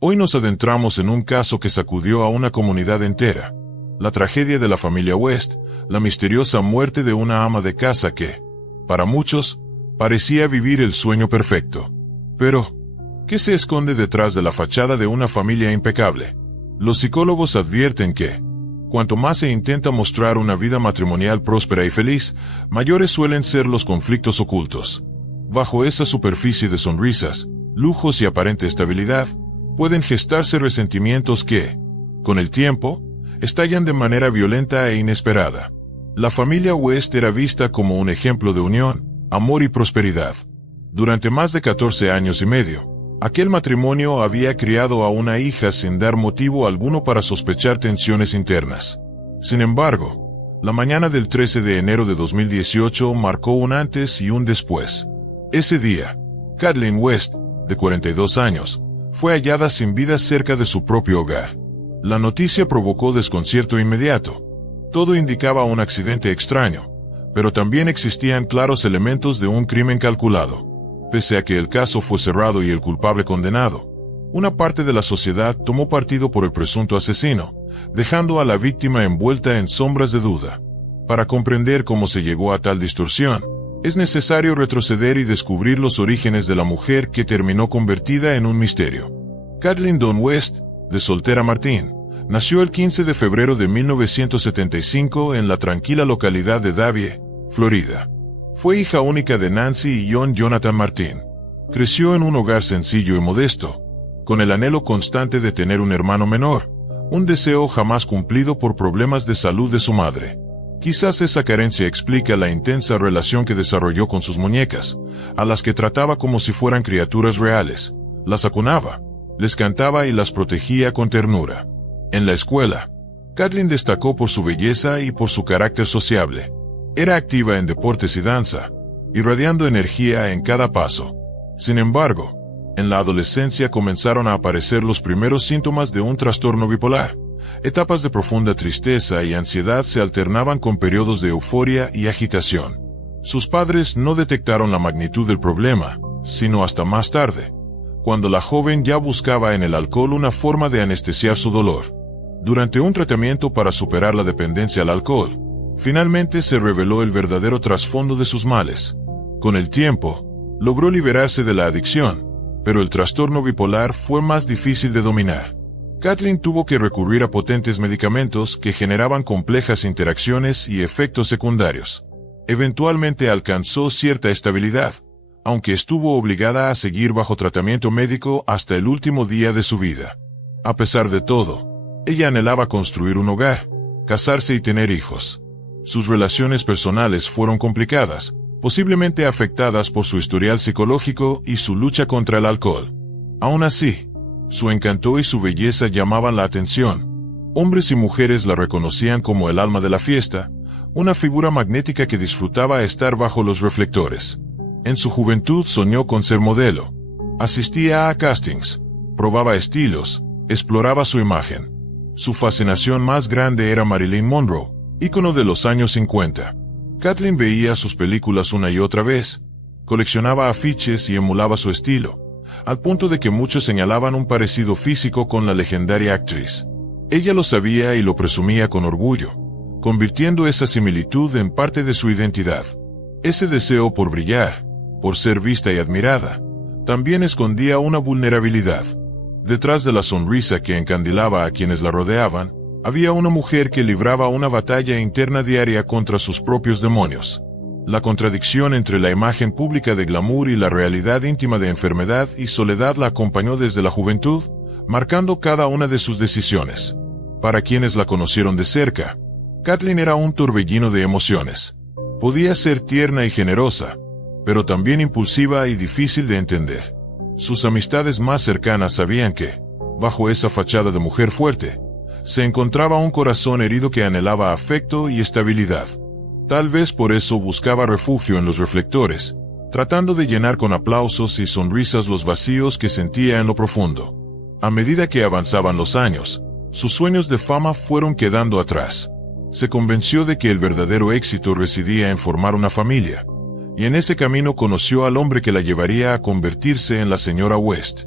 Hoy nos adentramos en un caso que sacudió a una comunidad entera. La tragedia de la familia West, la misteriosa muerte de una ama de casa que, para muchos, parecía vivir el sueño perfecto. Pero, ¿qué se esconde detrás de la fachada de una familia impecable? Los psicólogos advierten que, cuanto más se intenta mostrar una vida matrimonial próspera y feliz, mayores suelen ser los conflictos ocultos. Bajo esa superficie de sonrisas, lujos y aparente estabilidad, pueden gestarse resentimientos que, con el tiempo, estallan de manera violenta e inesperada. La familia West era vista como un ejemplo de unión, amor y prosperidad. Durante más de 14 años y medio, aquel matrimonio había criado a una hija sin dar motivo alguno para sospechar tensiones internas. Sin embargo, la mañana del 13 de enero de 2018 marcó un antes y un después. Ese día, Kathleen West, de 42 años, fue hallada sin vida cerca de su propio hogar. La noticia provocó desconcierto inmediato. Todo indicaba un accidente extraño, pero también existían claros elementos de un crimen calculado. Pese a que el caso fue cerrado y el culpable condenado, una parte de la sociedad tomó partido por el presunto asesino, dejando a la víctima envuelta en sombras de duda. Para comprender cómo se llegó a tal distorsión, es necesario retroceder y descubrir los orígenes de la mujer que terminó convertida en un misterio. Kathleen Dawn West, de Soltera Martin, nació el 15 de febrero de 1975 en la tranquila localidad de Davie, Florida. Fue hija única de Nancy y John Jonathan Martin. Creció en un hogar sencillo y modesto, con el anhelo constante de tener un hermano menor, un deseo jamás cumplido por problemas de salud de su madre. Quizás esa carencia explica la intensa relación que desarrolló con sus muñecas, a las que trataba como si fueran criaturas reales. Las acunaba, les cantaba y las protegía con ternura. En la escuela, Kathleen destacó por su belleza y por su carácter sociable. Era activa en deportes y danza, irradiando energía en cada paso. Sin embargo, en la adolescencia comenzaron a aparecer los primeros síntomas de un trastorno bipolar. Etapas de profunda tristeza y ansiedad se alternaban con periodos de euforia y agitación. Sus padres no detectaron la magnitud del problema, sino hasta más tarde, cuando la joven ya buscaba en el alcohol una forma de anestesiar su dolor. Durante un tratamiento para superar la dependencia al alcohol, finalmente se reveló el verdadero trasfondo de sus males. Con el tiempo, logró liberarse de la adicción, pero el trastorno bipolar fue más difícil de dominar. Kathleen tuvo que recurrir a potentes medicamentos que generaban complejas interacciones y efectos secundarios. Eventualmente alcanzó cierta estabilidad, aunque estuvo obligada a seguir bajo tratamiento médico hasta el último día de su vida. A pesar de todo, ella anhelaba construir un hogar, casarse y tener hijos. Sus relaciones personales fueron complicadas, posiblemente afectadas por su historial psicológico y su lucha contra el alcohol. Aún así, su encanto y su belleza llamaban la atención. Hombres y mujeres la reconocían como el alma de la fiesta, una figura magnética que disfrutaba estar bajo los reflectores. En su juventud soñó con ser modelo. Asistía a castings, probaba estilos, exploraba su imagen. Su fascinación más grande era Marilyn Monroe, ícono de los años 50. Kathleen veía sus películas una y otra vez, coleccionaba afiches y emulaba su estilo, al punto de que muchos señalaban un parecido físico con la legendaria actriz. Ella lo sabía y lo presumía con orgullo, convirtiendo esa similitud en parte de su identidad. Ese deseo por brillar, por ser vista y admirada, también escondía una vulnerabilidad. Detrás de la sonrisa que encandilaba a quienes la rodeaban, había una mujer que libraba una batalla interna diaria contra sus propios demonios. La contradicción entre la imagen pública de glamour y la realidad íntima de enfermedad y soledad la acompañó desde la juventud, marcando cada una de sus decisiones. Para quienes la conocieron de cerca, Kathleen era un torbellino de emociones. Podía ser tierna y generosa, pero también impulsiva y difícil de entender. Sus amistades más cercanas sabían que, bajo esa fachada de mujer fuerte, se encontraba un corazón herido que anhelaba afecto y estabilidad. Tal vez por eso buscaba refugio en los reflectores, tratando de llenar con aplausos y sonrisas los vacíos que sentía en lo profundo. A medida que avanzaban los años, sus sueños de fama fueron quedando atrás. Se convenció de que el verdadero éxito residía en formar una familia, y en ese camino conoció al hombre que la llevaría a convertirse en la señora West.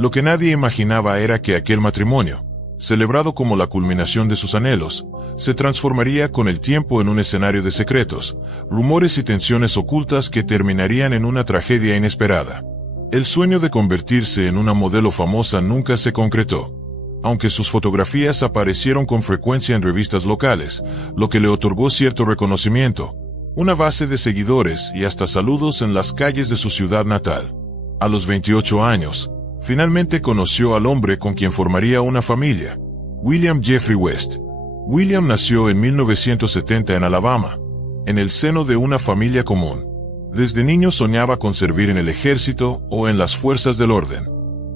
Lo que nadie imaginaba era que aquel matrimonio, celebrado como la culminación de sus anhelos, se transformaría con el tiempo en un escenario de secretos, rumores y tensiones ocultas que terminarían en una tragedia inesperada. El sueño de convertirse en una modelo famosa nunca se concretó, aunque sus fotografías aparecieron con frecuencia en revistas locales, lo que le otorgó cierto reconocimiento, una base de seguidores y hasta saludos en las calles de su ciudad natal. A los 28 años, finalmente conoció al hombre con quien formaría una familia, William Jeffrey West. William nació en 1970 en Alabama, en el seno de una familia común. Desde niño soñaba con servir en el ejército o en las fuerzas del orden.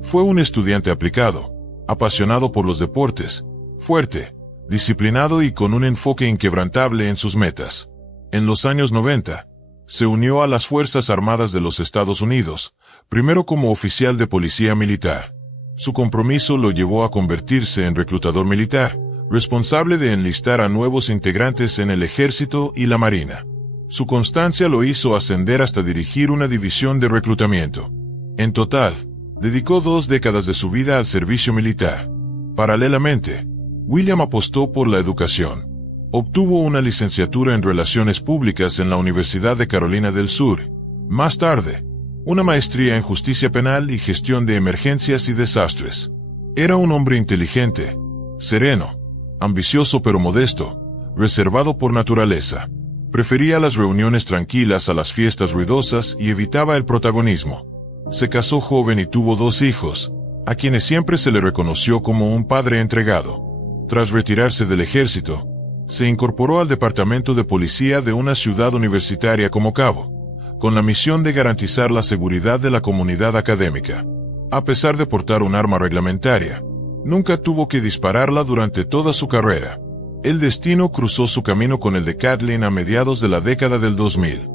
Fue un estudiante aplicado, apasionado por los deportes, fuerte, disciplinado y con un enfoque inquebrantable en sus metas. En los años 90, se unió a las Fuerzas Armadas de los Estados Unidos, primero como oficial de policía militar. Su compromiso lo llevó a convertirse en reclutador militar, responsable de enlistar a nuevos integrantes en el ejército y la marina. Su constancia lo hizo ascender hasta dirigir una división de reclutamiento. En total, dedicó 2 décadas de su vida al servicio militar. Paralelamente, William apostó por la educación. Obtuvo una licenciatura en Relaciones Públicas en la Universidad de Carolina del Sur. Más tarde, una maestría en Justicia Penal y Gestión de Emergencias y Desastres. Era un hombre inteligente, sereno, ambicioso pero modesto, reservado por naturaleza. Prefería las reuniones tranquilas a las fiestas ruidosas y evitaba el protagonismo. Se casó joven y tuvo 2 hijos, a quienes siempre se le reconoció como un padre entregado. Tras retirarse del ejército, se incorporó al departamento de policía de una ciudad universitaria como cabo, con la misión de garantizar la seguridad de la comunidad académica. A pesar de portar un arma reglamentaria, nunca tuvo que dispararla durante toda su carrera. El destino cruzó su camino con el de Kathleen a mediados de la década del 2000.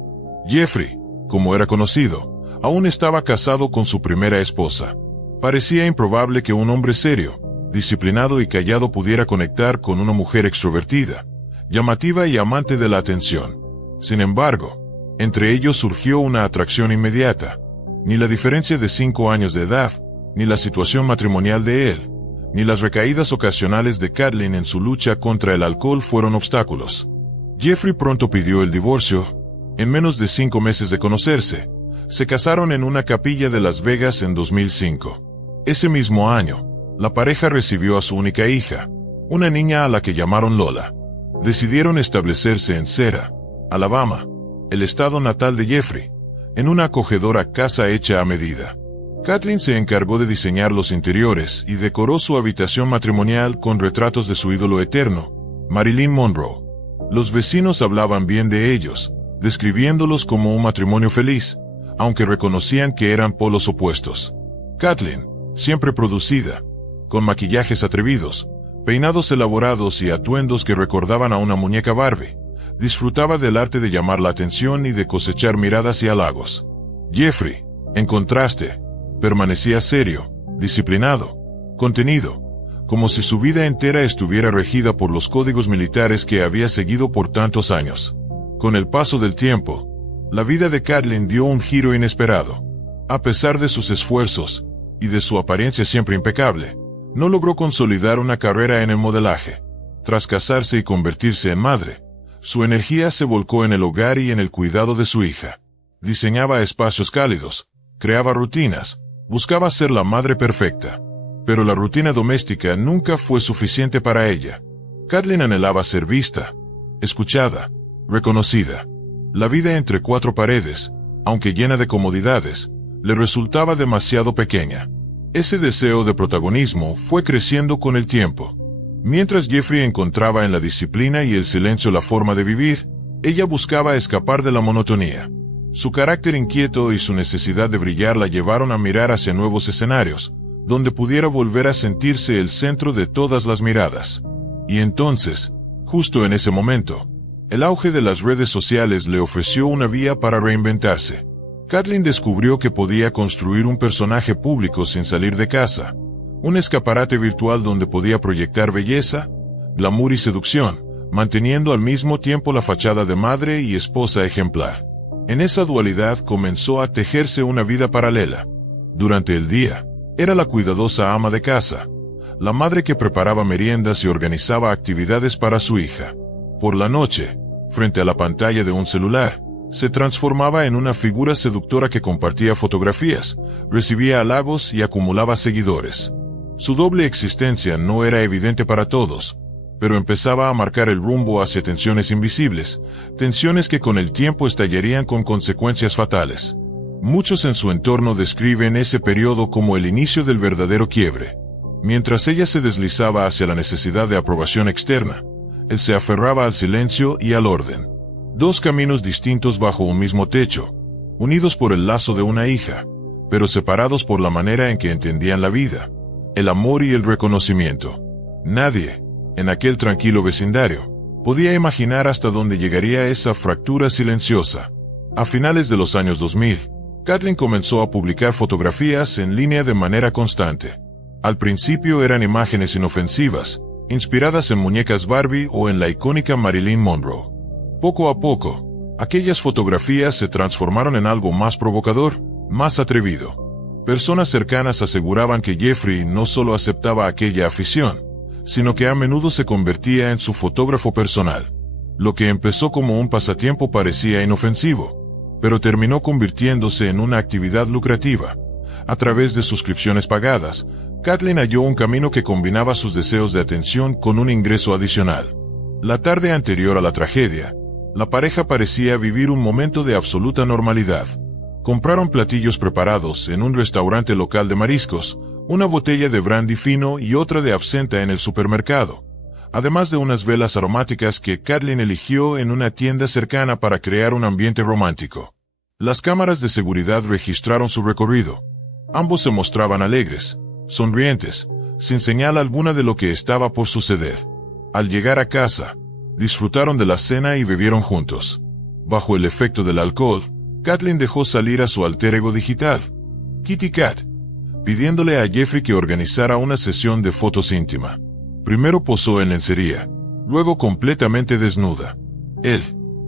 Jeffrey, como era conocido, aún estaba casado con su primera esposa. Parecía improbable que un hombre serio, disciplinado y callado pudiera conectar con una mujer extrovertida, llamativa y amante de la atención. Sin embargo, entre ellos surgió una atracción inmediata. Ni la diferencia de 5 años de edad, ni la situación matrimonial de él, ni las recaídas ocasionales de Kathleen en su lucha contra el alcohol fueron obstáculos. Jeffrey pronto pidió el divorcio. En menos de 5 meses de conocerse, se casaron en una capilla de Las Vegas en 2005. Ese mismo año, la pareja recibió a su única hija, una niña a la que llamaron Lola. Decidieron establecerse en Cera, Alabama, el estado natal de Jeffrey, en una acogedora casa hecha a medida. Kathleen se encargó de diseñar los interiores y decoró su habitación matrimonial con retratos de su ídolo eterno, Marilyn Monroe. Los vecinos hablaban bien de ellos, describiéndolos como un matrimonio feliz, aunque reconocían que eran polos opuestos. Kathleen, siempre producida, con maquillajes atrevidos, peinados elaborados y atuendos que recordaban a una muñeca Barbie, disfrutaba del arte de llamar la atención y de cosechar miradas y halagos. Jeffrey, en contraste, permanecía serio, disciplinado, contenido, como si su vida entera estuviera regida por los códigos militares que había seguido por tantos años. Con el paso del tiempo, la vida de Kathleen dio un giro inesperado. A pesar de sus esfuerzos, y de su apariencia siempre impecable, no logró consolidar una carrera en el modelaje. Tras casarse y convertirse en madre, su energía se volcó en el hogar y en el cuidado de su hija. Diseñaba espacios cálidos, creaba rutinas, buscaba ser la madre perfecta. Pero la rutina doméstica nunca fue suficiente para ella. Kathleen anhelaba ser vista, escuchada, reconocida. La vida entre 4 paredes, aunque llena de comodidades, le resultaba demasiado pequeña. Ese deseo de protagonismo fue creciendo con el tiempo. Mientras Jeffrey encontraba en la disciplina y el silencio la forma de vivir, ella buscaba escapar de la monotonía. Su carácter inquieto y su necesidad de brillar la llevaron a mirar hacia nuevos escenarios, donde pudiera volver a sentirse el centro de todas las miradas. Y entonces, justo en ese momento, el auge de las redes sociales le ofreció una vía para reinventarse. Kathleen descubrió que podía construir un personaje público sin salir de casa, un escaparate virtual donde podía proyectar belleza, glamour y seducción, manteniendo al mismo tiempo la fachada de madre y esposa ejemplar. En esa dualidad comenzó a tejerse una vida paralela. Durante el día, Era la cuidadosa ama de casa, la madre que preparaba meriendas y organizaba actividades para su hija. Por la noche, frente a la pantalla de un celular, se transformaba en una figura seductora que compartía fotografías, recibía halagos y acumulaba seguidores. Su doble existencia no era evidente para todos, pero empezaba a marcar el rumbo hacia tensiones invisibles, tensiones que con el tiempo estallarían con consecuencias fatales. Muchos en su entorno describen ese periodo como el inicio del verdadero quiebre. Mientras ella se deslizaba hacia la necesidad de aprobación externa, él se aferraba al silencio y al orden. Dos caminos distintos bajo un mismo techo, unidos por el lazo de una hija, pero separados por la manera en que entendían la vida, el amor y el reconocimiento. Nadie, en aquel tranquilo vecindario, podía imaginar hasta dónde llegaría esa fractura silenciosa. A finales de los años 2000, Kathleen comenzó a publicar fotografías en línea de manera constante. Al principio eran imágenes inofensivas, inspiradas en muñecas Barbie o en la icónica Marilyn Monroe. Poco a poco, aquellas fotografías se transformaron en algo más provocador, más atrevido. Personas cercanas aseguraban que Jeffrey no solo aceptaba aquella afición, sino que a menudo se convertía en su fotógrafo personal. Lo que empezó como un pasatiempo parecía inofensivo, pero terminó convirtiéndose en una actividad lucrativa. A través de suscripciones pagadas, Kathleen halló un camino que combinaba sus deseos de atención con un ingreso adicional. La tarde anterior a la tragedia, la pareja parecía vivir un momento de absoluta normalidad. Compraron platillos preparados en un restaurante local de mariscos, una botella de brandy fino y otra de absenta en el supermercado, además de unas velas aromáticas que Kathleen eligió en una tienda cercana para crear un ambiente romántico. Las cámaras de seguridad registraron su recorrido. Ambos se mostraban alegres, sonrientes, sin señal alguna de lo que estaba por suceder. Al llegar a casa, disfrutaron de la cena y bebieron juntos. Bajo el efecto del alcohol, Kathleen dejó salir a su alter ego digital, Kitty Cat, pidiéndole a Jeffrey que organizara una sesión de fotos íntima. Primero posó en lencería, luego completamente desnuda. Él,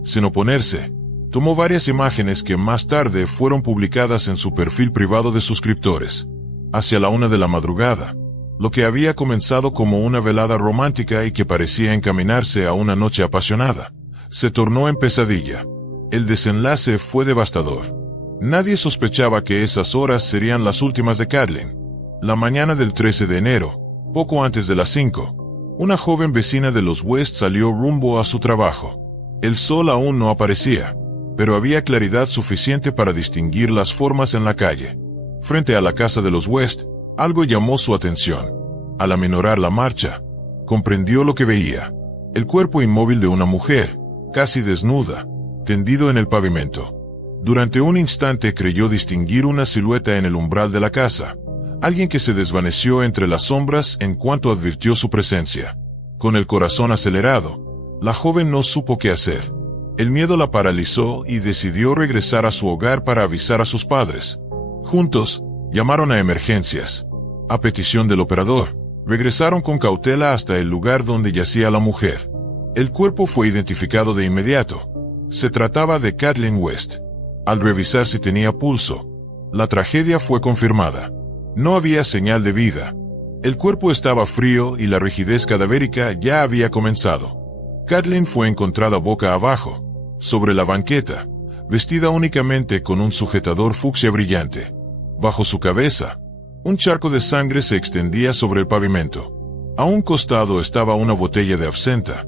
sin oponerse, tomó varias imágenes que más tarde fueron publicadas en su perfil privado de suscriptores. Hacia la 1 de la madrugada, lo que había comenzado como una velada romántica y que parecía encaminarse a una noche apasionada, se tornó en pesadilla. El desenlace fue devastador. Nadie sospechaba que esas horas serían las últimas de Kathleen. La mañana del 13 de enero, poco antes de las 5, una joven vecina de los West salió rumbo a su trabajo. El sol aún no aparecía, pero había claridad suficiente para distinguir las formas en la calle. Frente a la casa de los West, algo llamó su atención. Al aminorar la marcha, comprendió lo que veía. El cuerpo inmóvil de una mujer, casi desnuda, tendido en el pavimento. Durante un instante creyó distinguir una silueta en el umbral de la casa, alguien que se desvaneció entre las sombras en cuanto advirtió su presencia. Con el corazón acelerado, la joven no supo qué hacer. El miedo la paralizó y decidió regresar a su hogar para avisar a sus padres. Juntos, llamaron a emergencias. A petición del operador, regresaron con cautela hasta el lugar donde yacía la mujer. El cuerpo fue identificado de inmediato. Se trataba de Kathleen West. Al revisar si tenía pulso, la tragedia fue confirmada. No había señal de vida. El cuerpo estaba frío y la rigidez cadavérica ya había comenzado. Kathleen fue encontrada boca abajo, sobre la banqueta, vestida únicamente con un sujetador fucsia brillante. Bajo su cabeza, un charco de sangre se extendía sobre el pavimento. A un costado estaba una botella de absenta,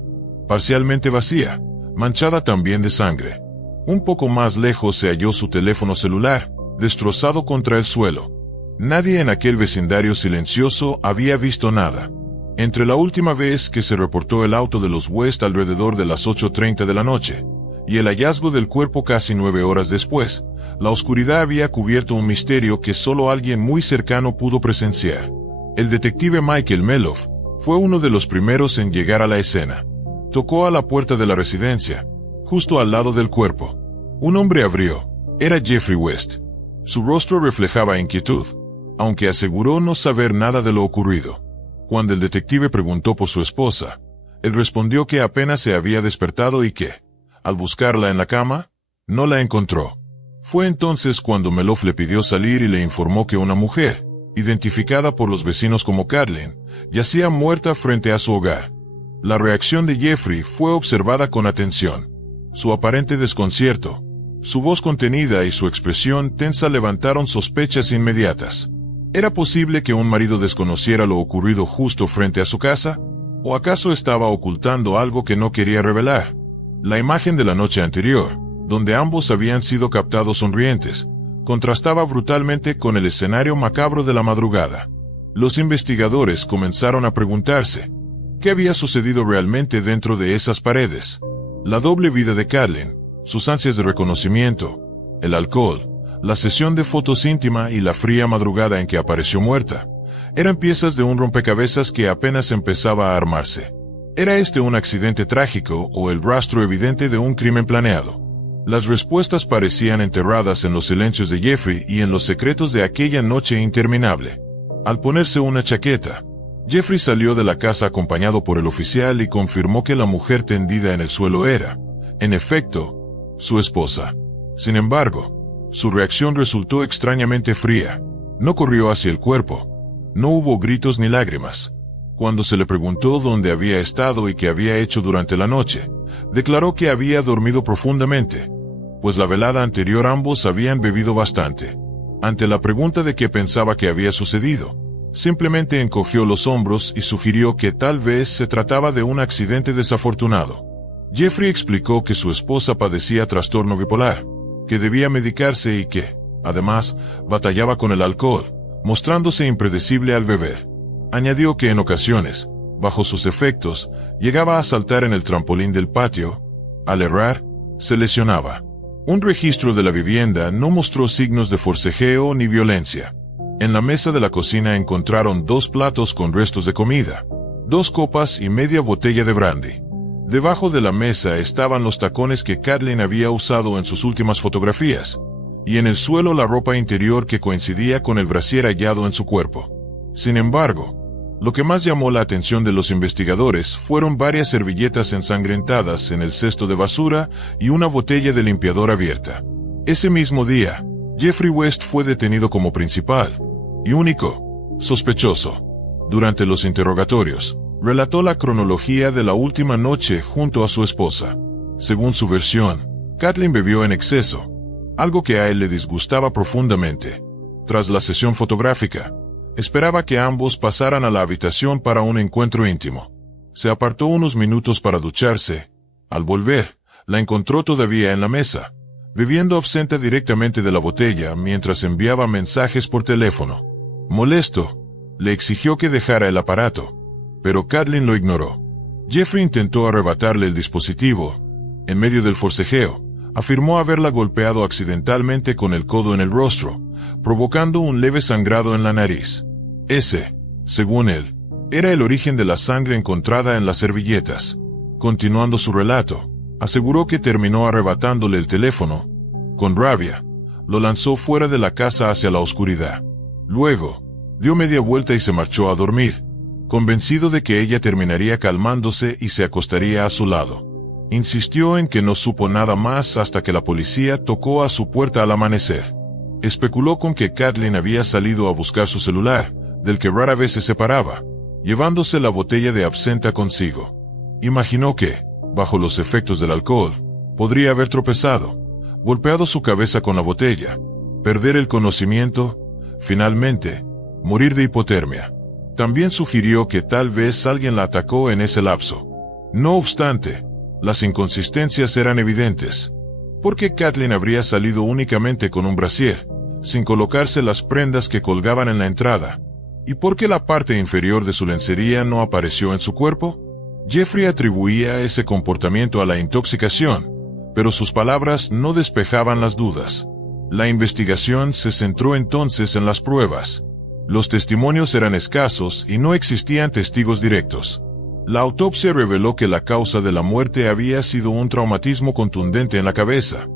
parcialmente vacía, manchada también de sangre. Un poco más lejos se halló su teléfono celular, destrozado contra el suelo. Nadie en aquel vecindario silencioso había visto nada. Entre la última vez que se reportó el auto de los West alrededor de las 8:30 de la noche, y el hallazgo del cuerpo casi 9 horas después, la oscuridad había cubierto un misterio que solo alguien muy cercano pudo presenciar. El detective Michael Meloff fue uno de los primeros en llegar a la escena. Tocó a la puerta de la residencia, justo al lado del cuerpo. Un hombre abrió. Era Jeffrey West. Su rostro reflejaba inquietud, aunque aseguró no saber nada de lo ocurrido. Cuando el detective preguntó por su esposa, él respondió que apenas se había despertado y que, al buscarla en la cama, no la encontró. Fue entonces cuando Meloff le pidió salir y le informó que una mujer, identificada por los vecinos como Kathleen, yacía muerta frente a su hogar. La reacción de Jeffrey fue observada con atención. Su aparente desconcierto, su voz contenida y su expresión tensa levantaron sospechas inmediatas. ¿Era posible que un marido desconociera lo ocurrido justo frente a su casa? ¿O acaso estaba ocultando algo que no quería revelar? La imagen de la noche anterior, donde ambos habían sido captados sonrientes, contrastaba brutalmente con el escenario macabro de la madrugada. Los investigadores comenzaron a preguntarse, ¿qué había sucedido realmente dentro de esas paredes? La doble vida de Kathleen, sus ansias de reconocimiento, el alcohol, la sesión de fotos íntima y la fría madrugada en que apareció muerta, eran piezas de un rompecabezas que apenas empezaba a armarse. ¿Era este un accidente trágico o el rastro evidente de un crimen planeado? Las respuestas parecían enterradas en los silencios de Jeffrey y en los secretos de aquella noche interminable. Al ponerse una chaqueta, Jeffrey salió de la casa acompañado por el oficial y confirmó que la mujer tendida en el suelo era, en efecto, su esposa. Sin embargo, su reacción resultó extrañamente fría. No corrió hacia el cuerpo. No hubo gritos ni lágrimas. Cuando se le preguntó dónde había estado y qué había hecho durante la noche, declaró que había dormido profundamente, pues la velada anterior ambos habían bebido bastante. Ante la pregunta de qué pensaba que había sucedido, simplemente encogió los hombros y sugirió que tal vez se trataba de un accidente desafortunado. Jeffrey explicó que su esposa padecía trastorno bipolar, que debía medicarse y que, además, batallaba con el alcohol, mostrándose impredecible al beber. Añadió que en ocasiones, bajo sus efectos, llegaba a saltar en el trampolín del patio. Al errar, se lesionaba. Un registro de la vivienda no mostró signos de forcejeo ni violencia. En la mesa de la cocina encontraron 2 platos con restos de comida, 2 copas y media botella de brandy. Debajo de la mesa estaban los tacones que Kathleen había usado en sus últimas fotografías, y en el suelo la ropa interior que coincidía con el brasier hallado en su cuerpo. Sin embargo, lo que más llamó la atención de los investigadores fueron varias servilletas ensangrentadas en el cesto de basura y una botella de limpiador abierta. Ese mismo día, Jeffrey West fue detenido como principal y único sospechoso. Durante los interrogatorios, relató la cronología de la última noche junto a su esposa. Según su versión, Kathleen bebió en exceso, algo que a él le disgustaba profundamente. Tras la sesión fotográfica, esperaba que ambos pasaran a la habitación para un encuentro íntimo. Se apartó unos minutos para ducharse. Al volver, la encontró todavía en la mesa, bebiendo absenta directamente de la botella mientras enviaba mensajes por teléfono. Molesto, le exigió que dejara el aparato, pero Kathleen lo ignoró. Jeffrey intentó arrebatarle el dispositivo. En medio del forcejeo, afirmó haberla golpeado accidentalmente con el codo en el rostro, provocando un leve sangrado en la nariz. Ese, según él, era el origen de la sangre encontrada en las servilletas. Continuando su relato, aseguró que terminó arrebatándole el teléfono. Con rabia, lo lanzó fuera de la casa hacia la oscuridad. Luego, dio media vuelta y se marchó a dormir, convencido de que ella terminaría calmándose y se acostaría a su lado. Insistió en que no supo nada más hasta que la policía tocó a su puerta al amanecer. Especuló con que Kathleen había salido a buscar su celular, del que rara vez se separaba, llevándose la botella de absenta consigo. Imaginó que, bajo los efectos del alcohol, podría haber tropezado, golpeado su cabeza con la botella, perder el conocimiento, finalmente, morir de hipotermia. También sugirió que tal vez alguien la atacó en ese lapso. No obstante, las inconsistencias eran evidentes. ¿Por qué Kathleen habría salido únicamente con un brasier, sin colocarse las prendas que colgaban en la entrada? ¿Y por qué la parte inferior de su lencería no apareció en su cuerpo? Jeffrey atribuía ese comportamiento a la intoxicación, pero sus palabras no despejaban las dudas. La investigación se centró entonces en las pruebas. Los testimonios eran escasos y no existían testigos directos. La autopsia reveló que la causa de la muerte había sido un traumatismo contundente en la cabeza,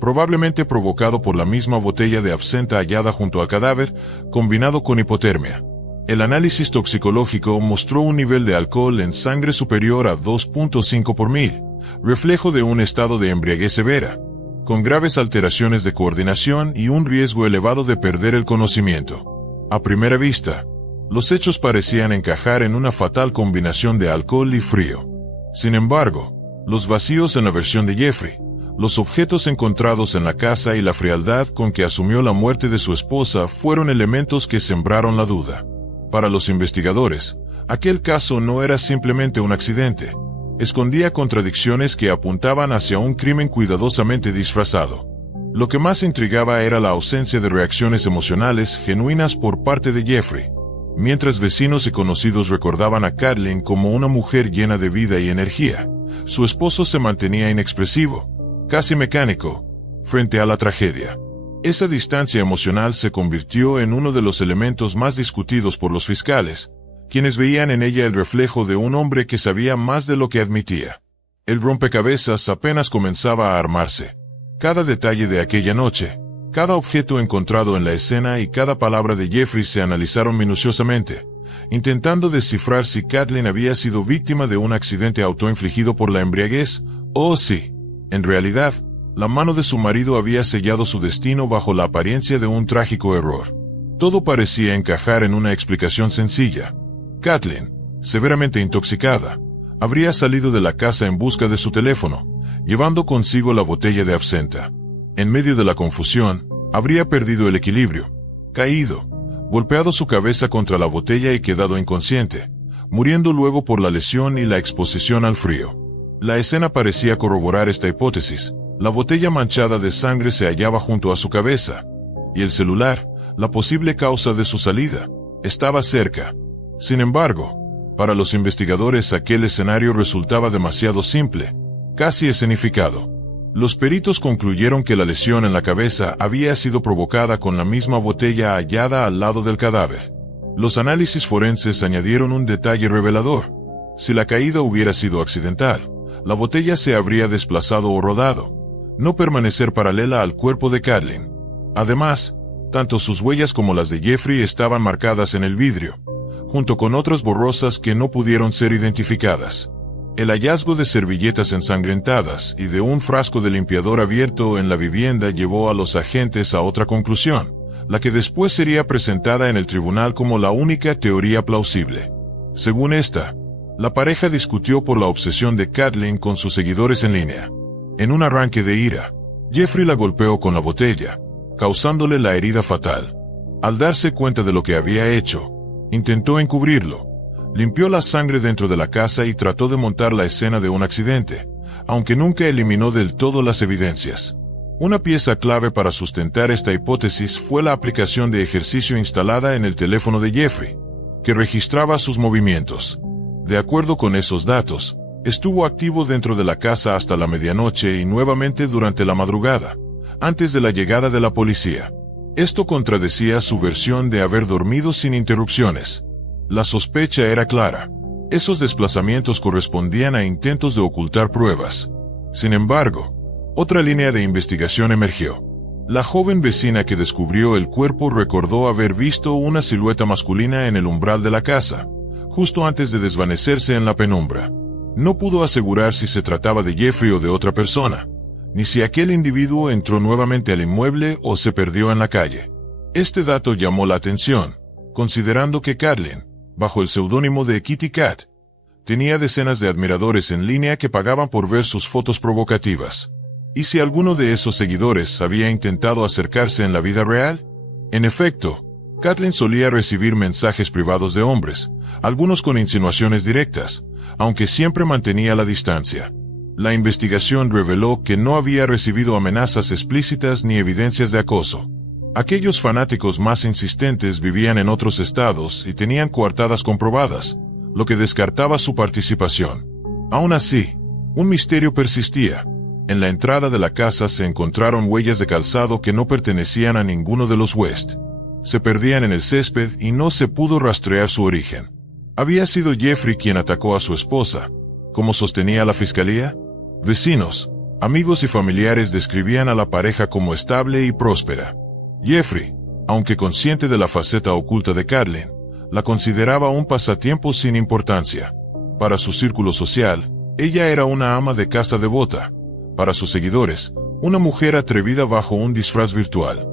probablemente provocado por la misma botella de absenta hallada junto al cadáver, combinado con hipotermia. El análisis toxicológico mostró un nivel de alcohol en sangre superior a 2.5 por mil, reflejo de un estado de embriaguez severa, con graves alteraciones de coordinación y un riesgo elevado de perder el conocimiento. A primera vista, los hechos parecían encajar en una fatal combinación de alcohol y frío. Sin embargo, los vacíos en la versión de Jeffrey, los objetos encontrados en la casa y la frialdad con que asumió la muerte de su esposa fueron elementos que sembraron la duda. Para los investigadores, aquel caso no era simplemente un accidente. Escondía contradicciones que apuntaban hacia un crimen cuidadosamente disfrazado. Lo que más intrigaba era la ausencia de reacciones emocionales genuinas por parte de Jeffrey. Mientras vecinos y conocidos recordaban a Kathleen como una mujer llena de vida y energía, su esposo se mantenía inexpresivo, casi mecánico, frente a la tragedia. Esa distancia emocional se convirtió en uno de los elementos más discutidos por los fiscales, quienes veían en ella el reflejo de un hombre que sabía más de lo que admitía. El rompecabezas apenas comenzaba a armarse. Cada detalle de aquella noche, cada objeto encontrado en la escena y cada palabra de Jeffrey se analizaron minuciosamente, intentando descifrar si Kathleen había sido víctima de un accidente autoinfligido por la embriaguez, o si, en realidad, la mano de su marido había sellado su destino bajo la apariencia de un trágico error. Todo parecía encajar en una explicación sencilla. Kathleen, severamente intoxicada, habría salido de la casa en busca de su teléfono, llevando consigo la botella de absenta. En medio de la confusión, habría perdido el equilibrio, caído, golpeado su cabeza contra la botella y quedado inconsciente, muriendo luego por la lesión y la exposición al frío. La escena parecía corroborar esta hipótesis. La botella manchada de sangre se hallaba junto a su cabeza, y el celular, la posible causa de su salida, estaba cerca. Sin embargo, para los investigadores aquel escenario resultaba demasiado simple, casi escenificado. Los peritos concluyeron que la lesión en la cabeza había sido provocada con la misma botella hallada al lado del cadáver. Los análisis forenses añadieron un detalle revelador. Si la caída hubiera sido accidental, la botella se habría desplazado o rodado, no permanecer paralela al cuerpo de Kathleen. Además, tanto sus huellas como las de Jeffrey estaban marcadas en el vidrio, junto con otras borrosas que no pudieron ser identificadas. El hallazgo de servilletas ensangrentadas y de un frasco de limpiador abierto en la vivienda llevó a los agentes a otra conclusión, la que después sería presentada en el tribunal como la única teoría plausible. Según esta, la pareja discutió por la obsesión de Kathleen con sus seguidores en línea. En un arranque de ira, Jeffrey la golpeó con la botella, causándole la herida fatal. Al darse cuenta de lo que había hecho, intentó encubrirlo. Limpió la sangre dentro de la casa y trató de montar la escena de un accidente, aunque nunca eliminó del todo las evidencias. Una pieza clave para sustentar esta hipótesis fue la aplicación de ejercicio instalada en el teléfono de Jeffrey, que registraba sus movimientos. De acuerdo con esos datos, estuvo activo dentro de la casa hasta la medianoche y nuevamente durante la madrugada, antes de la llegada de la policía. Esto contradecía su versión de haber dormido sin interrupciones. La sospecha era clara. Esos desplazamientos correspondían a intentos de ocultar pruebas. Sin embargo, otra línea de investigación emergió. La joven vecina que descubrió el cuerpo recordó haber visto una silueta masculina en el umbral de la casa, justo antes de desvanecerse en la penumbra. No pudo asegurar si se trataba de Jeffrey o de otra persona, ni si aquel individuo entró nuevamente al inmueble o se perdió en la calle. Este dato llamó la atención, considerando que Kathleen, bajo el seudónimo de Kitty Cat, tenía decenas de admiradores en línea que pagaban por ver sus fotos provocativas. ¿Y si alguno de esos seguidores había intentado acercarse en la vida real? En efecto, Kathleen solía recibir mensajes privados de hombres, algunos con insinuaciones directas, aunque siempre mantenía la distancia. La investigación reveló que no había recibido amenazas explícitas ni evidencias de acoso. Aquellos fanáticos más insistentes vivían en otros estados y tenían coartadas comprobadas, lo que descartaba su participación. Aún así, un misterio persistía. En la entrada de la casa se encontraron huellas de calzado que no pertenecían a ninguno de los West. Se perdían en el césped y no se pudo rastrear su origen. ¿Había sido Jeffrey quien atacó a su esposa, como sostenía la fiscalía? Vecinos, amigos y familiares describían a la pareja como estable y próspera. Jeffrey, aunque consciente de la faceta oculta de Kathleen, la consideraba un pasatiempo sin importancia. Para su círculo social, ella era una ama de casa devota. Para sus seguidores, una mujer atrevida bajo un disfraz virtual.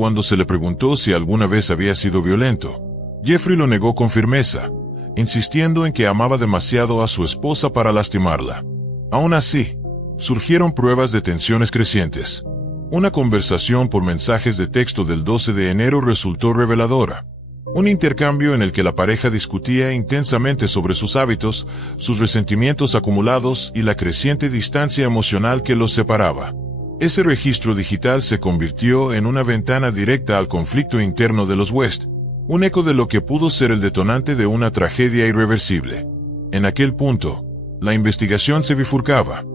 Cuando se le preguntó si alguna vez había sido violento, Jeffrey lo negó con firmeza, insistiendo en que amaba demasiado a su esposa para lastimarla. Aún así, surgieron pruebas de tensiones crecientes. Una conversación por mensajes de texto del 12 de enero resultó reveladora. Un intercambio en el que la pareja discutía intensamente sobre sus hábitos, sus resentimientos acumulados y la creciente distancia emocional que los separaba. Ese registro digital se convirtió en una ventana directa al conflicto interno de los West, un eco de lo que pudo ser el detonante de una tragedia irreversible. En aquel punto, la investigación se bifurcaba.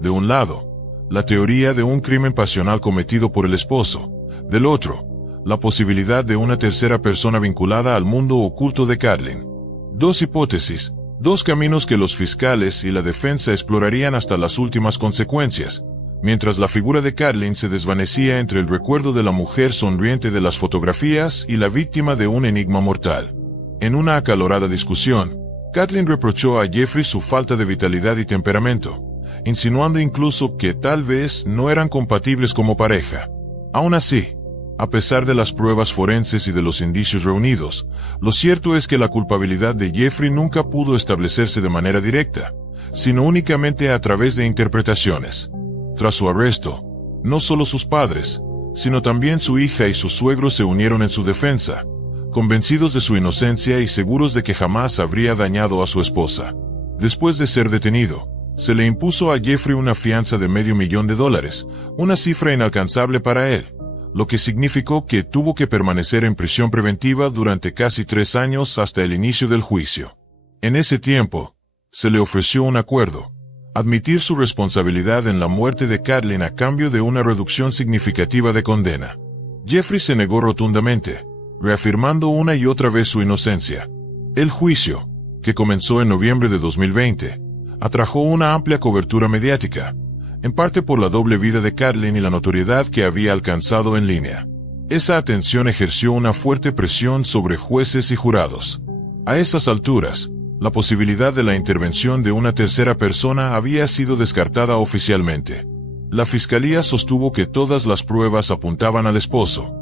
De un lado, la teoría de un crimen pasional cometido por el esposo. Del otro, la posibilidad de una tercera persona vinculada al mundo oculto de Kathleen. Dos hipótesis, dos caminos que los fiscales y la defensa explorarían hasta las últimas consecuencias, mientras la figura de Kathleen se desvanecía entre el recuerdo de la mujer sonriente de las fotografías y la víctima de un enigma mortal. En una acalorada discusión, Kathleen reprochó a Jeffrey su falta de vitalidad y temperamento, insinuando incluso que tal vez no eran compatibles como pareja. Aún así, a pesar de las pruebas forenses y de los indicios reunidos, lo cierto es que la culpabilidad de Jeffrey nunca pudo establecerse de manera directa, sino únicamente a través de interpretaciones. Tras su arresto, no solo sus padres, sino también su hija y sus suegros se unieron en su defensa, convencidos de su inocencia y seguros de que jamás habría dañado a su esposa. Después de ser detenido, se le impuso a Jeffrey una fianza de $500,000, una cifra inalcanzable para él, lo que significó que tuvo que permanecer en prisión preventiva durante casi 3 años hasta el inicio del juicio. En ese tiempo, se le ofreció un acuerdo: admitir su responsabilidad en la muerte de Kathleen a cambio de una reducción significativa de condena. Jeffrey se negó rotundamente, reafirmando una y otra vez su inocencia. El juicio, que comenzó en noviembre de 2020, atrajo una amplia cobertura mediática, en parte por la doble vida de Kathleen y la notoriedad que había alcanzado en línea. Esa atención ejerció una fuerte presión sobre jueces y jurados. A esas alturas, la posibilidad de la intervención de una tercera persona había sido descartada oficialmente. La fiscalía sostuvo que todas las pruebas apuntaban al esposo.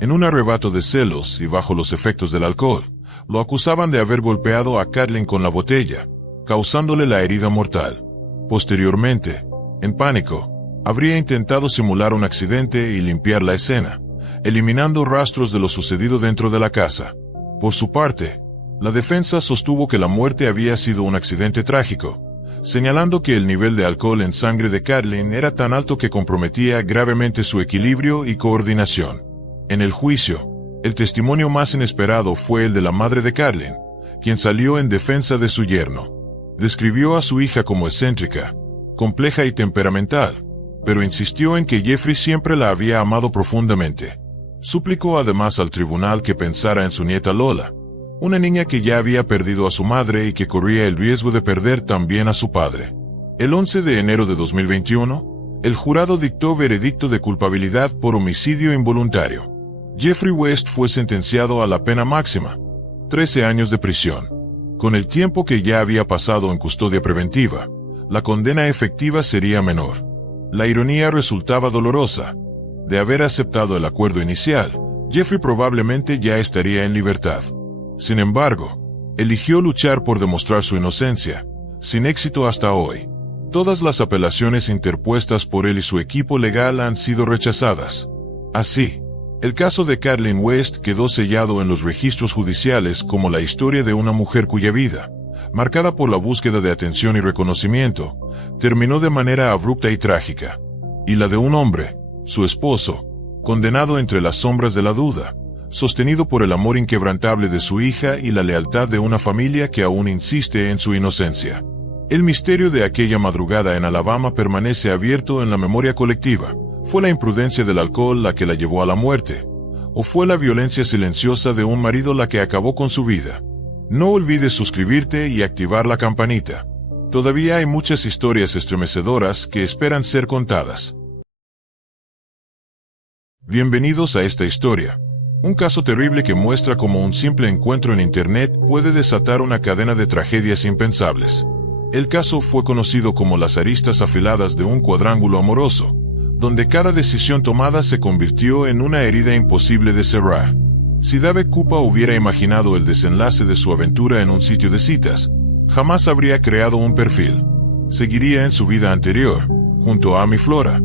En un arrebato de celos y bajo los efectos del alcohol, lo acusaban de haber golpeado a Kathleen con la botella, causándole la herida mortal. Posteriormente, en pánico, habría intentado simular un accidente y limpiar la escena, eliminando rastros de lo sucedido dentro de la casa. Por su parte, la defensa sostuvo que la muerte había sido un accidente trágico, señalando que el nivel de alcohol en sangre de Kathleen era tan alto que comprometía gravemente su equilibrio y coordinación. En el juicio, el testimonio más inesperado fue el de la madre de Kathleen, quien salió en defensa de su yerno. Describió a su hija como excéntrica, compleja y temperamental, pero insistió en que Jeffrey siempre la había amado profundamente. Suplicó además al tribunal que pensara en su nieta Lola, una niña que ya había perdido a su madre y que corría el riesgo de perder también a su padre. El 11 de enero de 2021, el jurado dictó veredicto de culpabilidad por homicidio involuntario. Jeffrey West fue sentenciado a la pena máxima, 13 años de prisión. Con el tiempo que ya había pasado en custodia preventiva, la condena efectiva sería menor. La ironía resultaba dolorosa. De haber aceptado el acuerdo inicial, Jeffrey probablemente ya estaría en libertad. Sin embargo, eligió luchar por demostrar su inocencia, sin éxito hasta hoy. Todas las apelaciones interpuestas por él y su equipo legal han sido rechazadas. Así, el caso de Kathleen West quedó sellado en los registros judiciales como la historia de una mujer cuya vida, marcada por la búsqueda de atención y reconocimiento, terminó de manera abrupta y trágica. Y la de un hombre, su esposo, condenado entre las sombras de la duda, sostenido por el amor inquebrantable de su hija y la lealtad de una familia que aún insiste en su inocencia. El misterio de aquella madrugada en Alabama permanece abierto en la memoria colectiva. ¿Fue la imprudencia del alcohol la que la llevó a la muerte? ¿O fue la violencia silenciosa de un marido la que acabó con su vida? No olvides suscribirte y activar la campanita. Todavía hay muchas historias estremecedoras que esperan ser contadas. Bienvenidos a esta historia. Un caso terrible que muestra cómo un simple encuentro en Internet puede desatar una cadena de tragedias impensables. El caso fue conocido como las aristas afiladas de un cuadrángulo amoroso, donde cada decisión tomada se convirtió en una herida imposible de cerrar. Si Dave Kupa hubiera imaginado el desenlace de su aventura en un sitio de citas, jamás habría creado un perfil. Seguiría en su vida anterior, junto a Amy Flora,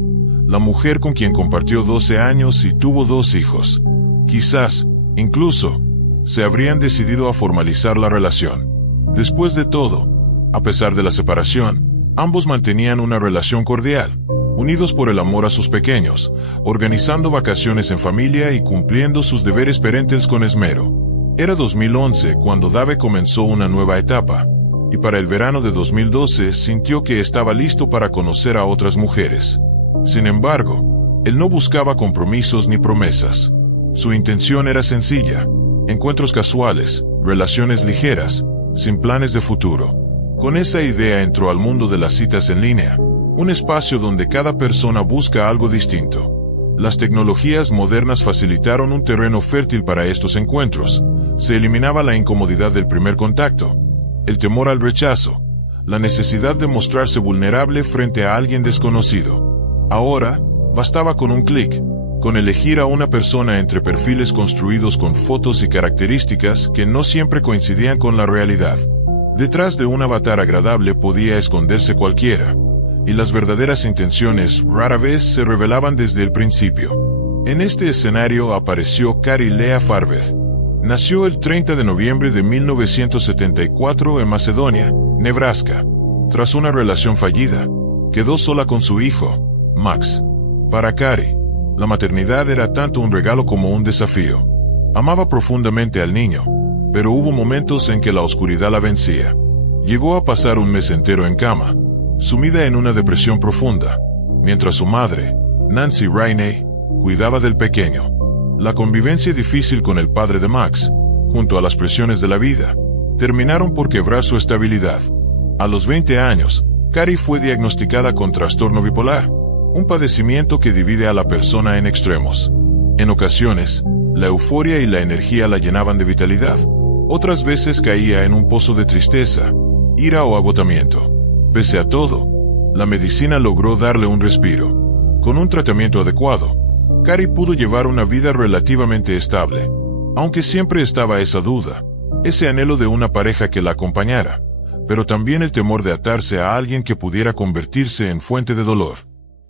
la mujer con quien compartió 12 años y tuvo 2 hijos. Quizás, incluso, se habrían decidido a formalizar la relación. Después de todo, a pesar de la separación, ambos mantenían una relación cordial, unidos por el amor a sus pequeños, organizando vacaciones en familia y cumpliendo sus deberes parentales con esmero. Era 2011 cuando Dave comenzó una nueva etapa, y para el verano de 2012 sintió que estaba listo para conocer a otras mujeres. Sin embargo, él no buscaba compromisos ni promesas. Su intención era sencilla: encuentros casuales, relaciones ligeras, sin planes de futuro. Con esa idea entró al mundo de las citas en línea, un espacio donde cada persona busca algo distinto. Las tecnologías modernas facilitaron un terreno fértil para estos encuentros. Se eliminaba la incomodidad del primer contacto, el temor al rechazo, la necesidad de mostrarse vulnerable frente a alguien desconocido. Ahora, bastaba con un clic, con elegir a una persona entre perfiles construidos con fotos y características que no siempre coincidían con la realidad. Detrás de un avatar agradable podía esconderse cualquiera, y las verdaderas intenciones rara vez se revelaban desde el principio. En este escenario apareció Cari Lea Farber. Nació el 30 de noviembre de 1974 en Macedonia, Nebraska. Tras una relación fallida, quedó sola con su hijo, Max. Para Cari, la maternidad era tanto un regalo como un desafío. Amaba profundamente al niño, pero hubo momentos en que la oscuridad la vencía. Llegó a pasar un mes entero en cama, sumida en una depresión profunda, mientras su madre, Nancy Rainey, cuidaba del pequeño. La convivencia difícil con el padre de Max, junto a las presiones de la vida, terminaron por quebrar su estabilidad. A los 20 años, Cari fue diagnosticada con trastorno bipolar, un padecimiento que divide a la persona en extremos. En ocasiones, la euforia y la energía la llenaban de vitalidad. Otras veces caía en un pozo de tristeza, ira o agotamiento. Pese a todo, la medicina logró darle un respiro. Con un tratamiento adecuado, Cari pudo llevar una vida relativamente estable. Aunque siempre estaba esa duda, ese anhelo de una pareja que la acompañara, pero también el temor de atarse a alguien que pudiera convertirse en fuente de dolor.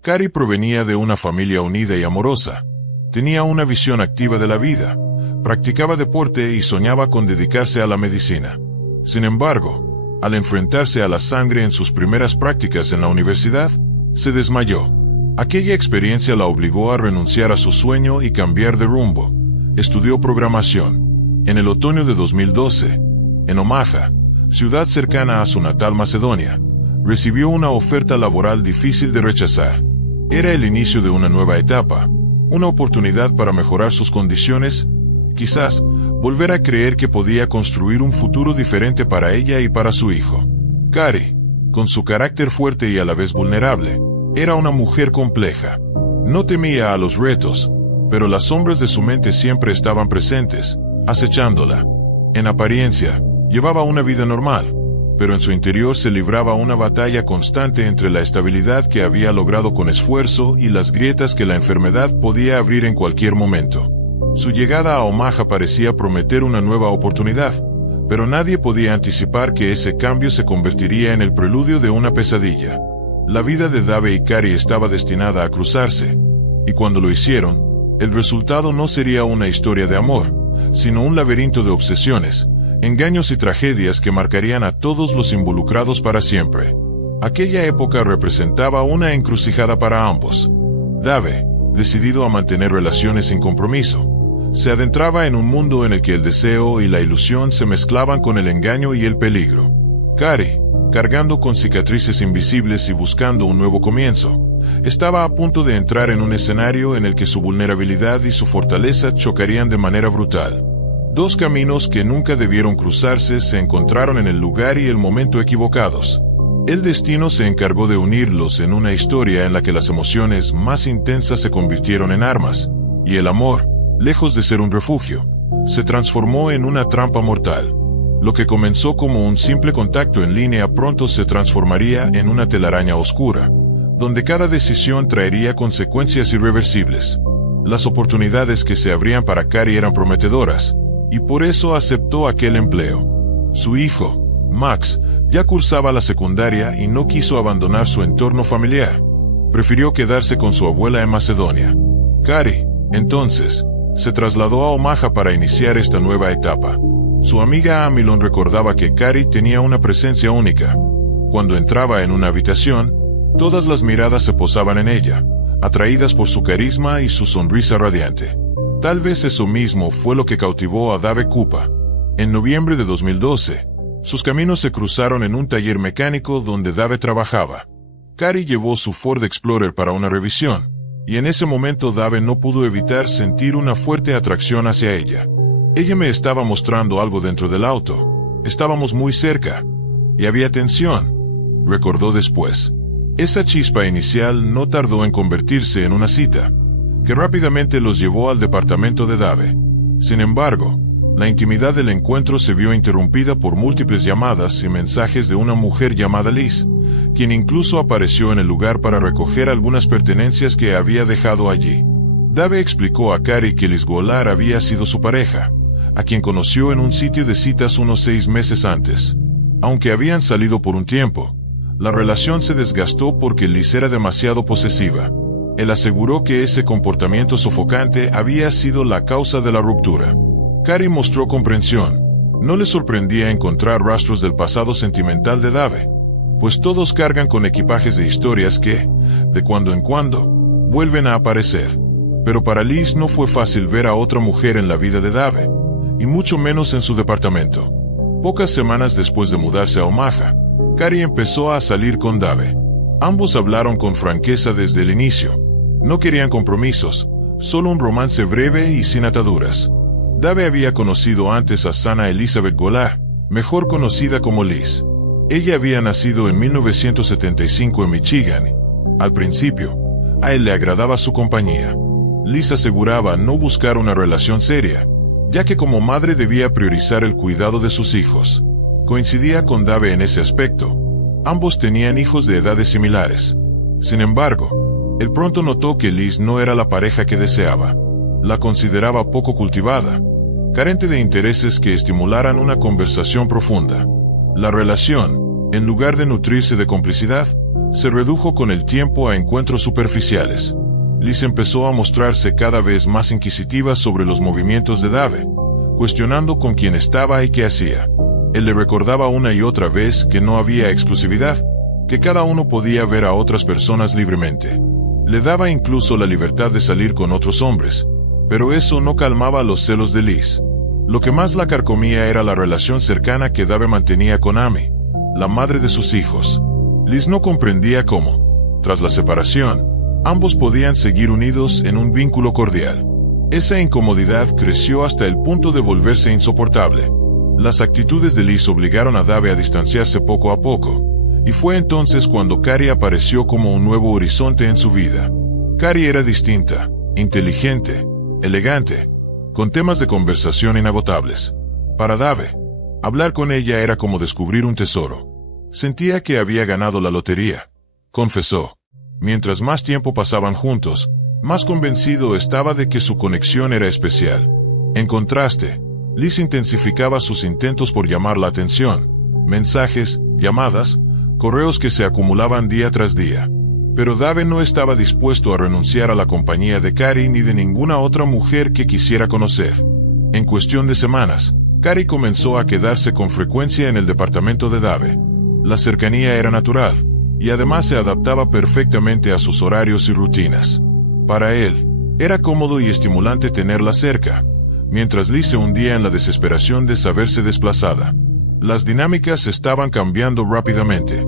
Cari provenía de una familia unida y amorosa. Tenía una visión activa de la vida, practicaba deporte y soñaba con dedicarse a la medicina. Sin embargo, al enfrentarse a la sangre en sus primeras prácticas en la universidad, se desmayó. Aquella experiencia la obligó a renunciar a su sueño y cambiar de rumbo. Estudió programación. En el otoño de 2012, en Omaha, ciudad cercana a su natal Macedonia, recibió una oferta laboral difícil de rechazar. Era el inicio de una nueva etapa, una oportunidad para mejorar sus condiciones, quizás volver a creer que podía construir un futuro diferente para ella y para su hijo. Cari, con su carácter fuerte y a la vez vulnerable, era una mujer compleja. No temía a los retos, pero las sombras de su mente siempre estaban presentes, acechándola. En apariencia, llevaba una vida normal, pero en su interior se libraba una batalla constante entre la estabilidad que había logrado con esfuerzo y las grietas que la enfermedad podía abrir en cualquier momento. Su llegada a Omaha parecía prometer una nueva oportunidad, pero nadie podía anticipar que ese cambio se convertiría en el preludio de una pesadilla. La vida de Dave y Cari estaba destinada a cruzarse, y cuando lo hicieron, el resultado no sería una historia de amor, sino un laberinto de obsesiones, engaños y tragedias que marcarían a todos los involucrados para siempre. Aquella época representaba una encrucijada para ambos. Dave, decidido a mantener relaciones sin compromiso, se adentraba en un mundo en el que el deseo y la ilusión se mezclaban con el engaño y el peligro. Cari, cargando con cicatrices invisibles y buscando un nuevo comienzo, estaba a punto de entrar en un escenario en el que su vulnerabilidad y su fortaleza chocarían de manera brutal. Dos caminos que nunca debieron cruzarse se encontraron en el lugar y el momento equivocados. El destino se encargó de unirlos en una historia en la que las emociones más intensas se convirtieron en armas, y el amor, lejos de ser un refugio, se transformó en una trampa mortal. Lo que comenzó como un simple contacto en línea pronto se transformaría en una telaraña oscura, donde cada decisión traería consecuencias irreversibles. Las oportunidades que se abrían para Cary eran prometedoras, y por eso aceptó aquel empleo. Su hijo, Max, ya cursaba la secundaria y no quiso abandonar su entorno familiar. Prefirió quedarse con su abuela en Macedonia. Cary, entonces, se trasladó a Omaha para iniciar esta nueva etapa. Su amiga Amilon recordaba que Cary tenía una presencia única. Cuando entraba en una habitación, todas las miradas se posaban en ella, atraídas por su carisma y su sonrisa radiante. Tal vez eso mismo fue lo que cautivó a Dave Koopa. En noviembre de 2012, sus caminos se cruzaron en un taller mecánico donde Dave trabajaba. Cary llevó su Ford Explorer para una revisión, y en ese momento Dave no pudo evitar sentir una fuerte atracción hacia ella. Ella me estaba mostrando algo dentro del auto. Estábamos muy cerca, y había tensión, recordó después. Esa chispa inicial no tardó en convertirse en una cita, que rápidamente los llevó al departamento de Dave. Sin embargo, la intimidad del encuentro se vio interrumpida por múltiples llamadas y mensajes de una mujer llamada Liz, quien incluso apareció en el lugar para recoger algunas pertenencias que había dejado allí. Dave explicó a Cary que Liz Golar había sido su pareja, a quien conoció en un sitio de citas unos 6 meses antes. Aunque habían salido por un tiempo, la relación se desgastó porque Liz era demasiado posesiva. Él aseguró que ese comportamiento sofocante había sido la causa de la ruptura. Cary mostró comprensión. No le sorprendía encontrar rastros del pasado sentimental de Dave, pues todos cargan con equipajes de historias que, de cuando en cuando, vuelven a aparecer. Pero para Liz no fue fácil ver a otra mujer en la vida de Dave, y mucho menos en su departamento. Pocas semanas después de mudarse a Omaha, Cary empezó a salir con Dave. Ambos hablaron con franqueza desde el inicio. No querían compromisos, solo un romance breve y sin ataduras. Dave había conocido antes a Sana Elizabeth Golar, mejor conocida como Liz. Ella había nacido en 1975 en Michigan. Al principio, a él le agradaba su compañía. Liz aseguraba no buscar una relación seria, ya que como madre debía priorizar el cuidado de sus hijos. Coincidía con Dave en ese aspecto. Ambos tenían hijos de edades similares. Sin embargo, él pronto notó que Liz no era la pareja que deseaba. La consideraba poco cultivada, carente de intereses que estimularan una conversación profunda. La relación, en lugar de nutrirse de complicidad, se redujo con el tiempo a encuentros superficiales. Liz empezó a mostrarse cada vez más inquisitiva sobre los movimientos de Dave, cuestionando con quién estaba y qué hacía. Él le recordaba una y otra vez que no había exclusividad, que cada uno podía ver a otras personas libremente. Le daba incluso la libertad de salir con otros hombres, pero eso no calmaba los celos de Liz. Lo que más la carcomía era la relación cercana que Dave mantenía con Amy, la madre de sus hijos. Liz no comprendía cómo, tras la separación, ambos podían seguir unidos en un vínculo cordial. Esa incomodidad creció hasta el punto de volverse insoportable. Las actitudes de Liz obligaron a Dave a distanciarse poco a poco, y fue entonces cuando Cary apareció como un nuevo horizonte en su vida. Cary era distinta, inteligente, elegante, con temas de conversación inagotables. Para Dave, hablar con ella era como descubrir un tesoro. Sentía que había ganado la lotería, confesó. Mientras más tiempo pasaban juntos, más convencido estaba de que su conexión era especial. En contraste, Liz intensificaba sus intentos por llamar la atención. Mensajes, llamadas, correos que se acumulaban día tras día. Pero Dave no estaba dispuesto a renunciar a la compañía de Cary ni de ninguna otra mujer que quisiera conocer. En cuestión de semanas, Cary comenzó a quedarse con frecuencia en el departamento de Dave. La cercanía era natural, y además se adaptaba perfectamente a sus horarios y rutinas. Para él, era cómodo y estimulante tenerla cerca, mientras Liz se hundía en la desesperación de saberse desplazada. Las dinámicas estaban cambiando rápidamente.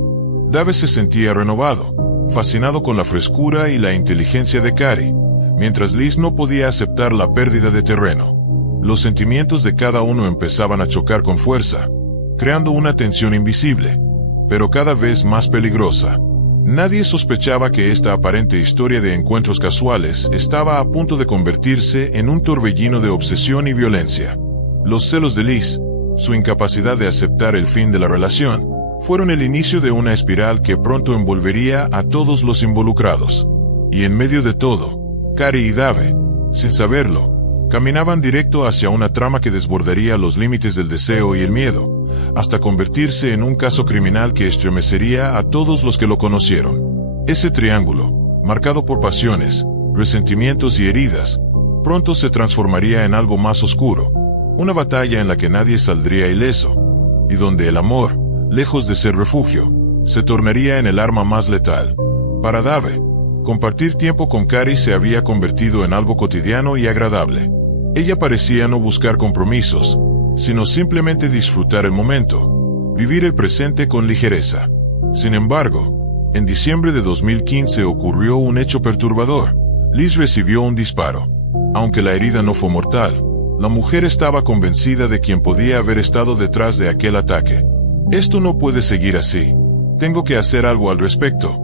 Dave se sentía renovado, fascinado con la frescura y la inteligencia de Cary, mientras Liz no podía aceptar la pérdida de terreno. Los sentimientos de cada uno empezaban a chocar con fuerza, creando una tensión invisible, pero cada vez más peligrosa. Nadie sospechaba que esta aparente historia de encuentros casuales estaba a punto de convertirse en un torbellino de obsesión y violencia. Los celos de Liz, su incapacidad de aceptar el fin de la relación, fueron el inicio de una espiral que pronto envolvería a todos los involucrados. Y en medio de todo, Cari y Dave, sin saberlo, caminaban directo hacia una trama que desbordaría los límites del deseo y el miedo, hasta convertirse en un caso criminal que estremecería a todos los que lo conocieron. Ese triángulo, marcado por pasiones, resentimientos y heridas, pronto se transformaría en algo más oscuro, una batalla en la que nadie saldría ileso, y donde el amor, lejos de ser refugio, se tornaría en el arma más letal. Para Dave, compartir tiempo con Cari se había convertido en algo cotidiano y agradable. Ella parecía no buscar compromisos, sino simplemente disfrutar el momento, vivir el presente con ligereza. Sin embargo, en diciembre de 2015 ocurrió un hecho perturbador. Liz recibió un disparo. Aunque la herida no fue mortal, la mujer estaba convencida de quién podía haber estado detrás de aquel ataque. Esto no puede seguir así. Tengo que hacer algo al respecto,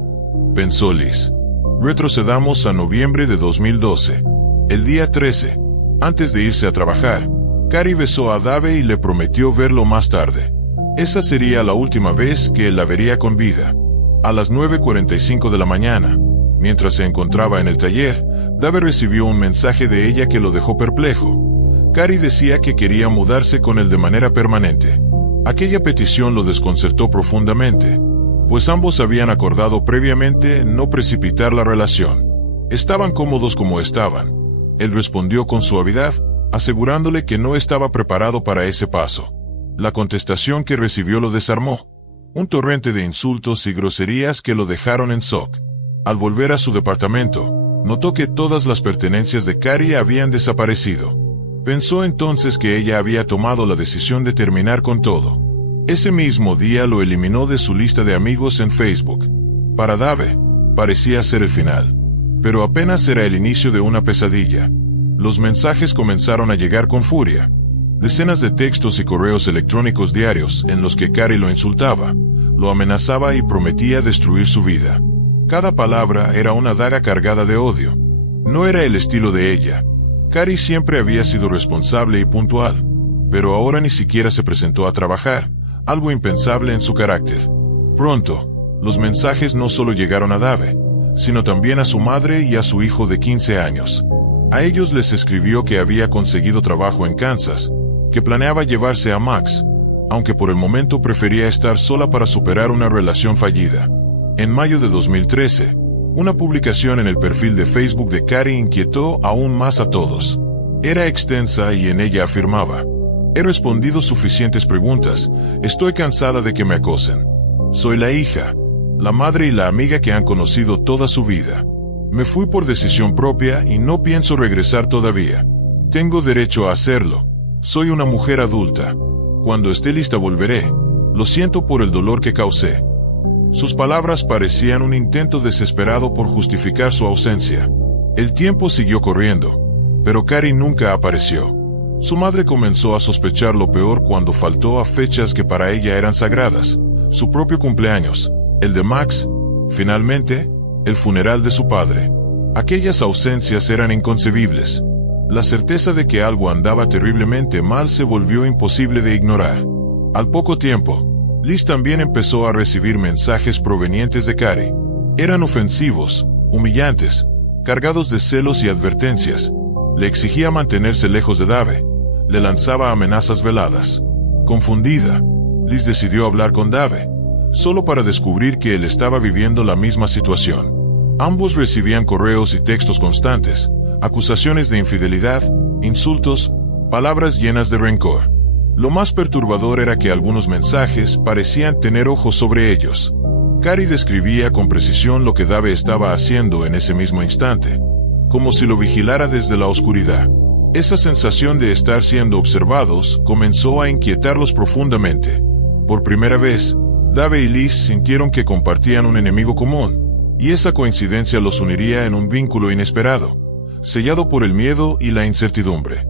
pensó Liz. Retrocedamos a noviembre de 2012. El día 13, antes de irse a trabajar, Cari besó a Dave y le prometió verlo más tarde. Esa sería la última vez que él la vería con vida. A las 9:45 de la mañana, mientras se encontraba en el taller, Dave recibió un mensaje de ella que lo dejó perplejo. Cari decía que quería mudarse con él de manera permanente. Aquella petición lo desconcertó profundamente, pues ambos habían acordado previamente no precipitar la relación. Estaban cómodos como estaban. Él respondió con suavidad, asegurándole que no estaba preparado para ese paso. La contestación que recibió lo desarmó. Un torrente de insultos y groserías que lo dejaron en shock. Al volver a su departamento, notó que todas las pertenencias de Cari habían desaparecido. Pensó entonces que ella había tomado la decisión de terminar con todo. Ese mismo día lo eliminó de su lista de amigos en Facebook. Para Dave, parecía ser el final. Pero apenas era el inicio de una pesadilla. Los mensajes comenzaron a llegar con furia. Decenas de textos y correos electrónicos diarios en los que Cari lo insultaba, lo amenazaba y prometía destruir su vida. Cada palabra era una daga cargada de odio. No era el estilo de ella. Cari siempre había sido responsable y puntual, pero ahora ni siquiera se presentó a trabajar, algo impensable en su carácter. Pronto, los mensajes no solo llegaron a Dave, sino también a su madre y a su hijo de 15 años. A ellos les escribió que había conseguido trabajo en Kansas, que planeaba llevarse a Max, aunque por el momento prefería estar sola para superar una relación fallida. En mayo de 2013, una publicación en el perfil de Facebook de Cari inquietó aún más a todos. Era extensa y en ella afirmaba: "He respondido suficientes preguntas, estoy cansada de que me acosen. Soy la hija, la madre y la amiga que han conocido toda su vida. Me fui por decisión propia y no pienso regresar todavía. Tengo derecho a hacerlo. Soy una mujer adulta. Cuando esté lista volveré. Lo siento por el dolor que causé". Sus palabras parecían un intento desesperado por justificar su ausencia. El tiempo siguió corriendo, pero Cari nunca apareció. Su madre comenzó a sospechar lo peor cuando faltó a fechas que para ella eran sagradas: su propio cumpleaños, el de Max, finalmente, el funeral de su padre. Aquellas ausencias eran inconcebibles. La certeza de que algo andaba terriblemente mal se volvió imposible de ignorar. Al poco tiempo, Liz también empezó a recibir mensajes provenientes de Cari. Eran ofensivos, humillantes, cargados de celos y advertencias. Le exigía mantenerse lejos de Dave. Le lanzaba amenazas veladas. Confundida, Liz decidió hablar con Dave, solo para descubrir que él estaba viviendo la misma situación. Ambos recibían correos y textos constantes, acusaciones de infidelidad, insultos, palabras llenas de rencor. Lo más perturbador era que algunos mensajes parecían tener ojos sobre ellos. Cari describía con precisión lo que Dave estaba haciendo en ese mismo instante, como si lo vigilara desde la oscuridad. Esa sensación de estar siendo observados comenzó a inquietarlos profundamente. Por primera vez, Dave y Liz sintieron que compartían un enemigo común, y esa coincidencia los uniría en un vínculo inesperado, sellado por el miedo y la incertidumbre.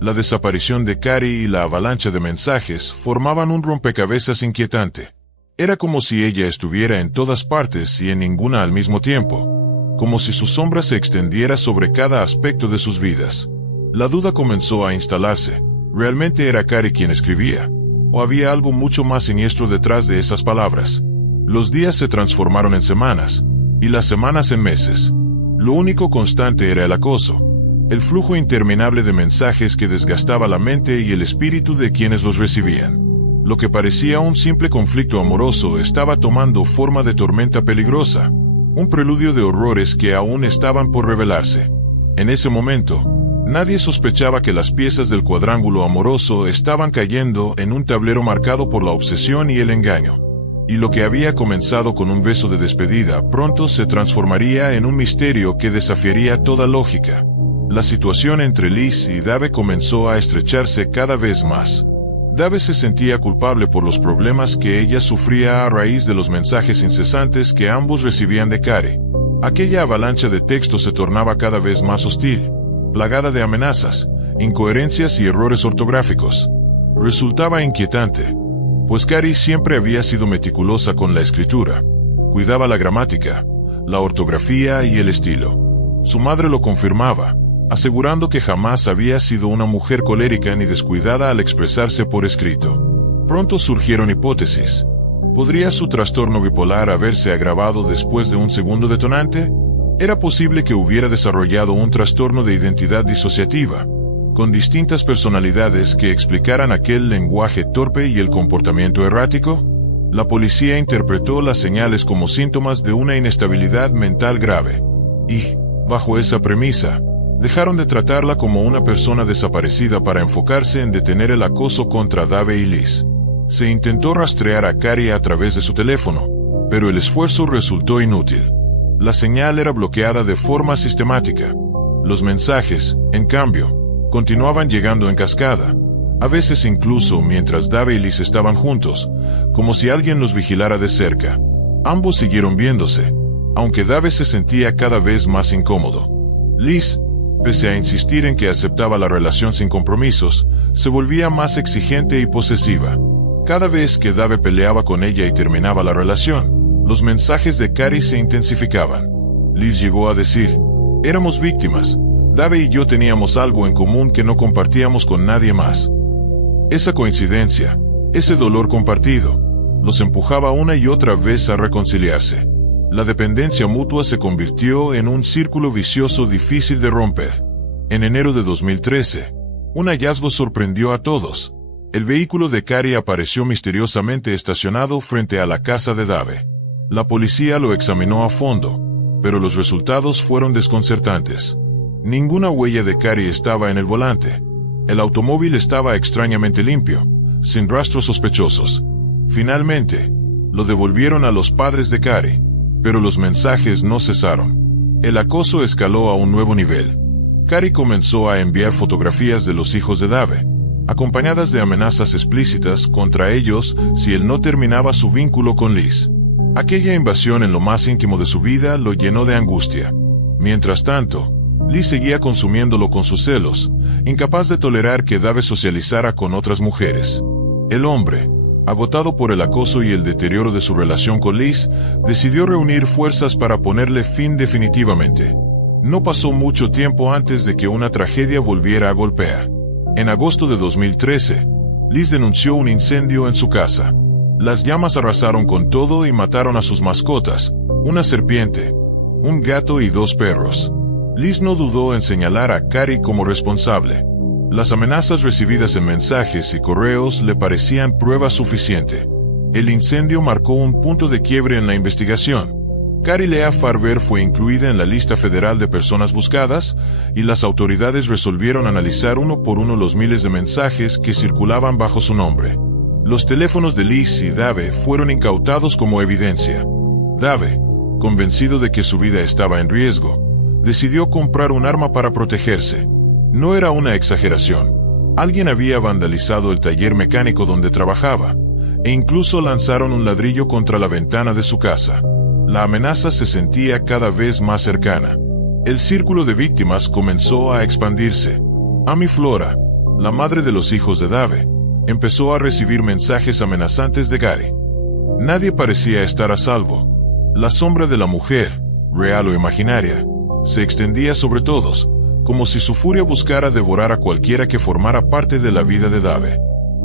La desaparición de Cari y la avalancha de mensajes formaban un rompecabezas inquietante. Era como si ella estuviera en todas partes y en ninguna al mismo tiempo, como si su sombra se extendiera sobre cada aspecto de sus vidas. La duda comenzó a instalarse. ¿Realmente era Cari quien escribía? ¿O había algo mucho más siniestro detrás de esas palabras? Los días se transformaron en semanas, y las semanas en meses. Lo único constante era el acoso, el flujo interminable de mensajes que desgastaba la mente y el espíritu de quienes los recibían. Lo que parecía un simple conflicto amoroso estaba tomando forma de tormenta peligrosa, un preludio de horrores que aún estaban por revelarse. En ese momento, nadie sospechaba que las piezas del cuadrángulo amoroso estaban cayendo en un tablero marcado por la obsesión y el engaño. Y lo que había comenzado con un beso de despedida pronto se transformaría en un misterio que desafiaría toda lógica. La situación entre Liz y Dave comenzó a estrecharse cada vez más. Dave se sentía culpable por los problemas que ella sufría a raíz de los mensajes incesantes que ambos recibían de Carey. Aquella avalancha de textos se tornaba cada vez más hostil, plagada de amenazas, incoherencias y errores ortográficos. Resultaba inquietante, pues Carey siempre había sido meticulosa con la escritura. Cuidaba la gramática, la ortografía y el estilo. Su madre lo confirmaba, asegurando que jamás había sido una mujer colérica ni descuidada al expresarse por escrito. Pronto surgieron hipótesis. ¿Podría su trastorno bipolar haberse agravado después de un segundo detonante? Era posible que hubiera desarrollado un trastorno de identidad disociativa, con distintas personalidades que explicaran aquel lenguaje torpe y el comportamiento errático. La policía interpretó las señales como síntomas de una inestabilidad mental grave. Y, bajo esa premisa, dejaron de tratarla como una persona desaparecida para enfocarse en detener el acoso contra Dave y Liz. Se intentó rastrear a Carey a través de su teléfono, pero el esfuerzo resultó inútil. La señal era bloqueada de forma sistemática. Los mensajes, en cambio, continuaban llegando en cascada, a veces incluso mientras Dave y Liz estaban juntos, como si alguien los vigilara de cerca. Ambos siguieron viéndose, aunque Dave se sentía cada vez más incómodo. Liz, pese a insistir en que aceptaba la relación sin compromisos, se volvía más exigente y posesiva. Cada vez que Dave peleaba con ella y terminaba la relación, los mensajes de Carey se intensificaban. Liz llegó a decir: éramos víctimas, Dave y yo teníamos algo en común que no compartíamos con nadie más. Esa coincidencia, ese dolor compartido, los empujaba una y otra vez a reconciliarse. La dependencia mutua se convirtió en un círculo vicioso difícil de romper. En enero de 2013, un hallazgo sorprendió a todos. El vehículo de Carey apareció misteriosamente estacionado frente a la casa de Dave. La policía lo examinó a fondo, pero los resultados fueron desconcertantes. Ninguna huella de Carey estaba en el volante. El automóvil estaba extrañamente limpio, sin rastros sospechosos. Finalmente, lo devolvieron a los padres de Carey, pero los mensajes no cesaron. El acoso escaló a un nuevo nivel. Carey comenzó a enviar fotografías de los hijos de Dave, acompañadas de amenazas explícitas contra ellos si él no terminaba su vínculo con Liz. Aquella invasión en lo más íntimo de su vida lo llenó de angustia. Mientras tanto, Liz seguía consumiéndolo con sus celos, incapaz de tolerar que Dave socializara con otras mujeres. El hombre, agotado por el acoso y el deterioro de su relación con Liz, decidió reunir fuerzas para ponerle fin definitivamente. No pasó mucho tiempo antes de que una tragedia volviera a golpear. En agosto de 2013, Liz denunció un incendio en su casa. Las llamas arrasaron con todo y mataron a sus mascotas, una serpiente, un gato y 2 perros. Liz no dudó en señalar a Carey como responsable. Las amenazas recibidas en mensajes y correos le parecían prueba suficiente. El incendio marcó un punto de quiebre en la investigación. Carey Lea Farber fue incluida en la lista federal de personas buscadas, y las autoridades resolvieron analizar uno por uno los miles de mensajes que circulaban bajo su nombre. Los teléfonos de Liz y Dave fueron incautados como evidencia. Dave, convencido de que su vida estaba en riesgo, decidió comprar un arma para protegerse. No era una exageración. Alguien había vandalizado el taller mecánico donde trabajaba, e incluso lanzaron un ladrillo contra la ventana de su casa. La amenaza se sentía cada vez más cercana. El círculo de víctimas comenzó a expandirse. Amy Flora, la madre de los hijos de Dave, empezó a recibir mensajes amenazantes de Carey. Nadie parecía estar a salvo. La sombra de la mujer, real o imaginaria, se extendía sobre todos, como si su furia buscara devorar a cualquiera que formara parte de la vida de Dave.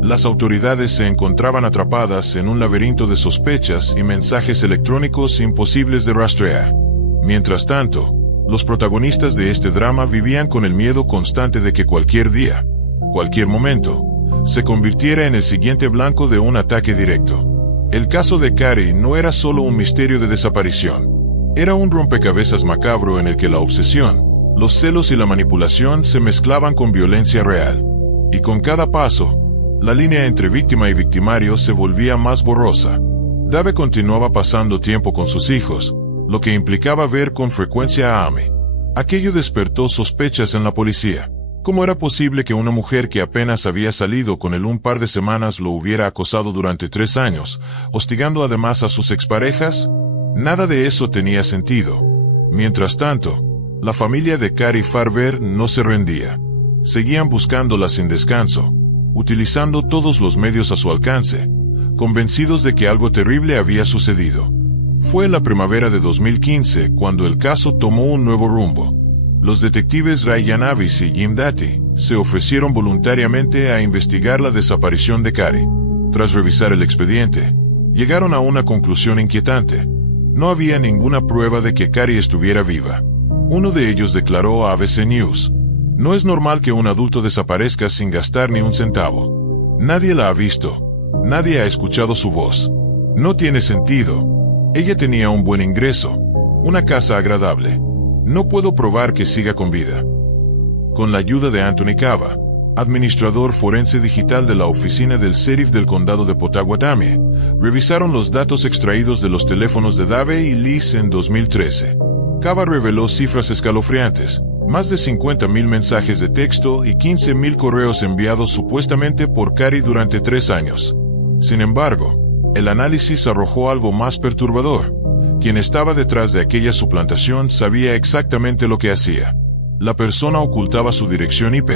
Las autoridades se encontraban atrapadas en un laberinto de sospechas y mensajes electrónicos imposibles de rastrear. Mientras tanto, los protagonistas de este drama vivían con el miedo constante de que cualquier día, cualquier momento, se convirtiera en el siguiente blanco de un ataque directo. El caso de Cari no era solo un misterio de desaparición. Era un rompecabezas macabro en el que la obsesión, los celos y la manipulación se mezclaban con violencia real. Y con cada paso, la línea entre víctima y victimario se volvía más borrosa. Dave continuaba pasando tiempo con sus hijos, lo que implicaba ver con frecuencia a Amy. Aquello despertó sospechas en la policía. ¿Cómo era posible que una mujer que apenas había salido con él un par de semanas lo hubiera acosado durante 3 años, hostigando además a sus exparejas? Nada de eso tenía sentido. Mientras tanto, la familia de Cari Farber no se rendía. Seguían buscándola sin descanso, utilizando todos los medios a su alcance, convencidos de que algo terrible había sucedido. Fue en la primavera de 2015 cuando el caso tomó un nuevo rumbo. Los detectives Ryan Avis y Jim Datty se ofrecieron voluntariamente a investigar la desaparición de Cari. Tras revisar el expediente, llegaron a una conclusión inquietante. No había ninguna prueba de que Cari estuviera viva. Uno de ellos declaró a ABC News: "No es normal que un adulto desaparezca sin gastar ni un centavo. Nadie la ha visto. Nadie ha escuchado su voz. No tiene sentido. Ella tenía un buen ingreso, una casa agradable. No puedo probar que siga con vida". Con la ayuda de Anthony Cava, administrador forense digital de la oficina del sheriff del condado de Pottawatomie, revisaron los datos extraídos de los teléfonos de Dave y Liz en 2013. Cava reveló cifras escalofriantes: más de 50,000 mensajes de texto y 15,000 correos enviados supuestamente por Cari durante 3 años. Sin embargo, el análisis arrojó algo más perturbador. Quien estaba detrás de aquella suplantación sabía exactamente lo que hacía. La persona ocultaba su dirección IP,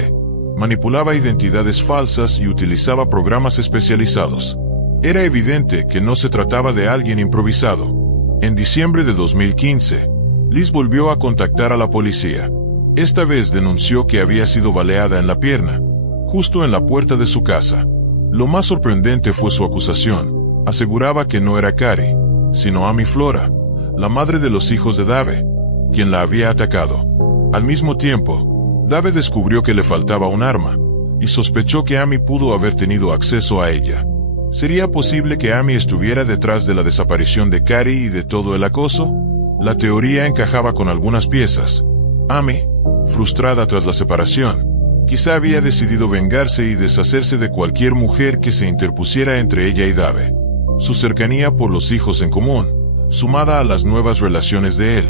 manipulaba identidades falsas y utilizaba programas especializados. Era evidente que no se trataba de alguien improvisado. En diciembre de 2015, Liz volvió a contactar a la policía. Esta vez denunció que había sido baleada en la pierna, justo en la puerta de su casa. Lo más sorprendente fue su acusación. Aseguraba que no era Cari, sino Amy Flora, la madre de los hijos de Dave, quien la había atacado. Al mismo tiempo, Dave descubrió que le faltaba un arma, y sospechó que Amy pudo haber tenido acceso a ella. ¿Sería posible que Amy estuviera detrás de la desaparición de Cari y de todo el acoso? La teoría encajaba con algunas piezas. Amy, frustrada tras la separación, quizá había decidido vengarse y deshacerse de cualquier mujer que se interpusiera entre ella y Dave. Su cercanía por los hijos en común, sumada a las nuevas relaciones de él,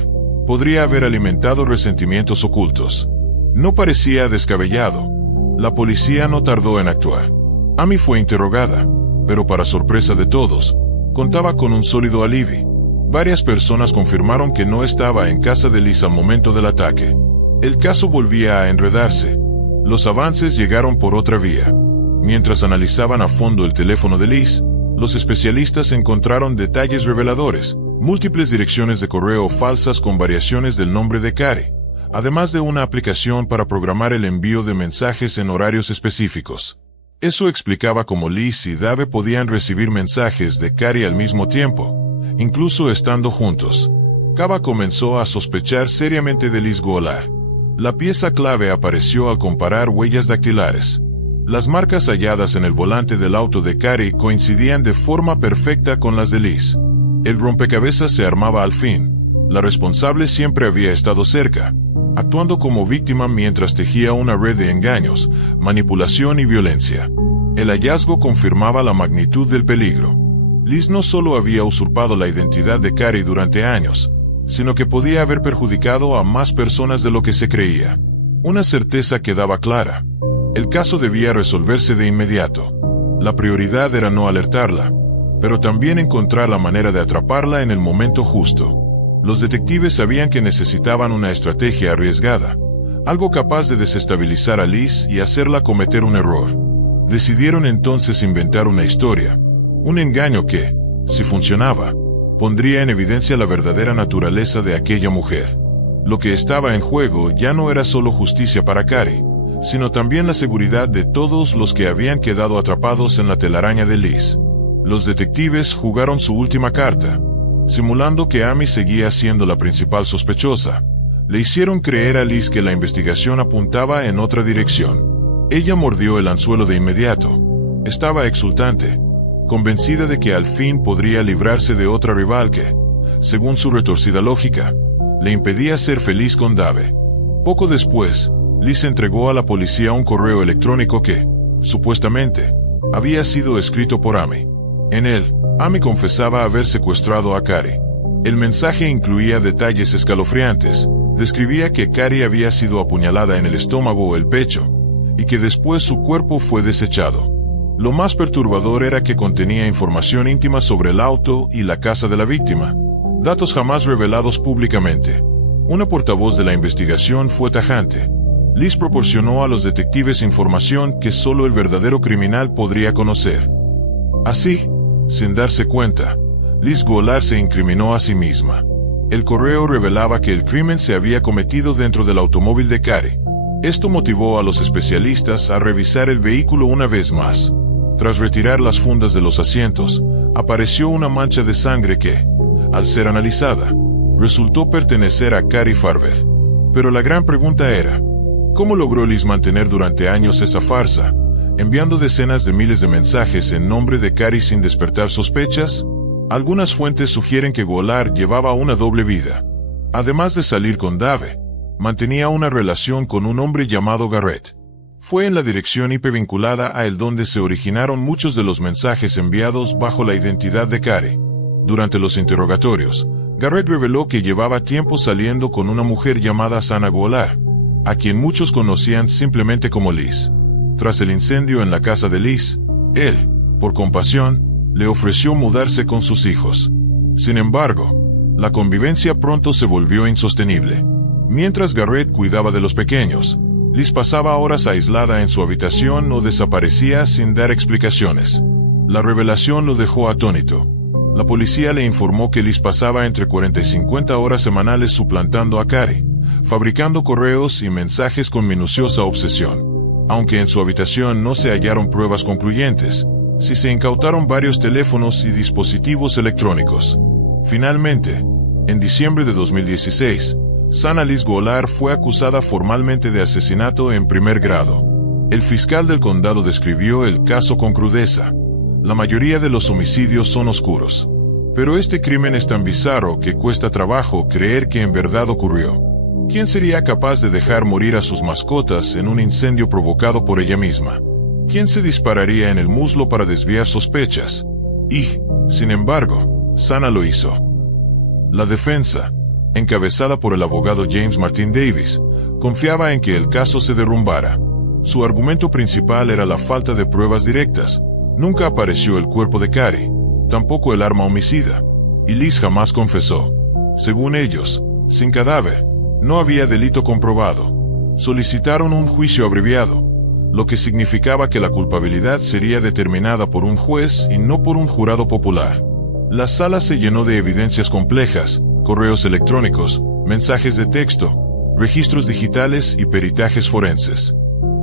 podría haber alimentado resentimientos ocultos. No parecía descabellado. La policía no tardó en actuar. Amy fue interrogada, pero para sorpresa de todos, contaba con un sólido alibi. Varias personas confirmaron que no estaba en casa de Liz al momento del ataque. El caso volvía a enredarse. Los avances llegaron por otra vía. Mientras analizaban a fondo el teléfono de Liz, los especialistas encontraron detalles reveladores: múltiples direcciones de correo falsas con variaciones del nombre de Cari, además de una aplicación para programar el envío de mensajes en horarios específicos. Eso explicaba cómo Liz y Dave podían recibir mensajes de Cari al mismo tiempo, incluso estando juntos. Cava comenzó a sospechar seriamente de Liz Golar. La pieza clave apareció al comparar huellas dactilares. Las marcas halladas en el volante del auto de Cari coincidían de forma perfecta con las de Liz. El rompecabezas se armaba al fin. La responsable siempre había estado cerca, actuando como víctima mientras tejía una red de engaños, manipulación y violencia. El hallazgo confirmaba la magnitud del peligro. Liz no solo había usurpado la identidad de Cari durante años, sino que podía haber perjudicado a más personas de lo que se creía. Una certeza quedaba clara: el caso debía resolverse de inmediato. La prioridad era no alertarla, pero también encontrar la manera de atraparla en el momento justo. Los detectives sabían que necesitaban una estrategia arriesgada, algo capaz de desestabilizar a Liz y hacerla cometer un error. Decidieron entonces inventar una historia, un engaño que, si funcionaba, pondría en evidencia la verdadera naturaleza de aquella mujer. Lo que estaba en juego ya no era solo justicia para Cari, sino también la seguridad de todos los que habían quedado atrapados en la telaraña de Liz. Los detectives jugaron su última carta. Simulando que Amy seguía siendo la principal sospechosa, le hicieron creer a Liz que la investigación apuntaba en otra dirección. Ella mordió el anzuelo de inmediato. Estaba exultante, convencida de que al fin podría librarse de otra rival que, según su retorcida lógica, le impedía ser feliz con Dave. Poco después, Liz entregó a la policía un correo electrónico que, supuestamente, había sido escrito por Amy. En él, Amy confesaba haber secuestrado a Carrie. El mensaje incluía detalles escalofriantes. Describía que Carrie había sido apuñalada en el estómago o el pecho, y que después su cuerpo fue desechado. Lo más perturbador era que contenía información íntima sobre el auto y la casa de la víctima, datos jamás revelados públicamente. Una portavoz de la investigación fue tajante. Liz proporcionó a los detectives información que solo el verdadero criminal podría conocer. Así, sin darse cuenta, Liz Goulart se incriminó a sí misma. El correo revelaba que el crimen se había cometido dentro del automóvil de Carrie. Esto motivó a los especialistas a revisar el vehículo una vez más. Tras retirar las fundas de los asientos, apareció una mancha de sangre que, al ser analizada, resultó pertenecer a Carrie Farver. Pero la gran pregunta era, ¿cómo logró Liz mantener durante años esa farsa, enviando decenas de miles de mensajes en nombre de Carrie sin despertar sospechas? Algunas fuentes sugieren que Goulart llevaba una doble vida. Además de salir con Dave, mantenía una relación con un hombre llamado Garrett. Fue en la dirección IP vinculada a él donde se originaron muchos de los mensajes enviados bajo la identidad de Carrie. Durante los interrogatorios, Garrett reveló que llevaba tiempo saliendo con una mujer llamada Sana Goulart, a quien muchos conocían simplemente como Liz. Tras el incendio en la casa de Liz, él, por compasión, le ofreció mudarse con sus hijos. Sin embargo, la convivencia pronto se volvió insostenible. Mientras Garrett cuidaba de los pequeños, Liz pasaba horas aislada en su habitación o desaparecía sin dar explicaciones. La revelación lo dejó atónito. La policía le informó que Liz pasaba entre 40 y 50 horas semanales suplantando a Carrie, fabricando correos y mensajes con minuciosa obsesión. Aunque en su habitación no se hallaron pruebas concluyentes, sí se incautaron varios teléfonos y dispositivos electrónicos. Finalmente, en diciembre de 2016, Sana Liz Goulart fue acusada formalmente de asesinato en primer grado. El fiscal del condado describió el caso con crudeza. La mayoría de los homicidios son oscuros. Pero este crimen es tan bizarro que cuesta trabajo creer que en verdad ocurrió. ¿Quién sería capaz de dejar morir a sus mascotas en un incendio provocado por ella misma? ¿Quién se dispararía en el muslo para desviar sospechas? Y, sin embargo, Sana lo hizo. La defensa, encabezada por el abogado James Martin Davis, confiaba en que el caso se derrumbara. Su argumento principal era la falta de pruebas directas. Nunca apareció el cuerpo de Carrie, tampoco el arma homicida, y Liz jamás confesó. Según ellos, sin cadáver, no había delito comprobado. Solicitaron un juicio abreviado, lo que significaba que la culpabilidad sería determinada por un juez y no por un jurado popular. La sala se llenó de evidencias complejas, correos electrónicos, mensajes de texto, registros digitales y peritajes forenses.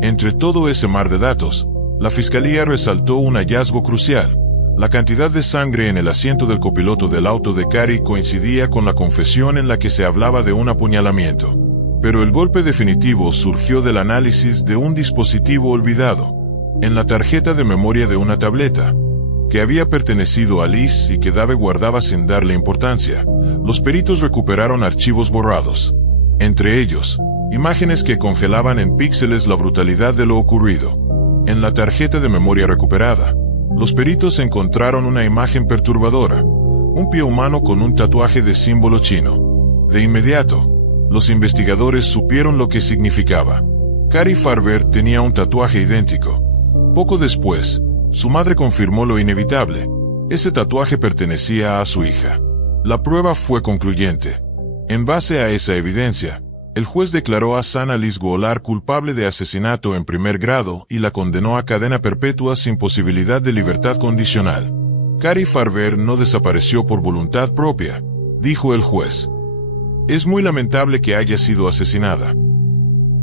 Entre todo ese mar de datos, la fiscalía resaltó un hallazgo crucial. La cantidad de sangre en el asiento del copiloto del auto de Carrie coincidía con la confesión en la que se hablaba de un apuñalamiento. Pero el golpe definitivo surgió del análisis de un dispositivo olvidado, en la tarjeta de memoria de una tableta, que había pertenecido a Liz y que Dave guardaba sin darle importancia. Los peritos recuperaron archivos borrados. Entre ellos, imágenes que congelaban en píxeles la brutalidad de lo ocurrido. En la tarjeta de memoria recuperada, los peritos encontraron una imagen perturbadora, un pie humano con un tatuaje de símbolo chino. De inmediato, los investigadores supieron lo que significaba. Carrie Farver tenía un tatuaje idéntico. Poco después, su madre confirmó lo inevitable. Ese tatuaje pertenecía a su hija. La prueba fue concluyente. En base a esa evidencia, el juez declaró a Sana Liz Goulart culpable de asesinato en primer grado y la condenó a cadena perpetua sin posibilidad de libertad condicional. Carrie Farver no desapareció por voluntad propia, dijo el juez. Es muy lamentable que haya sido asesinada.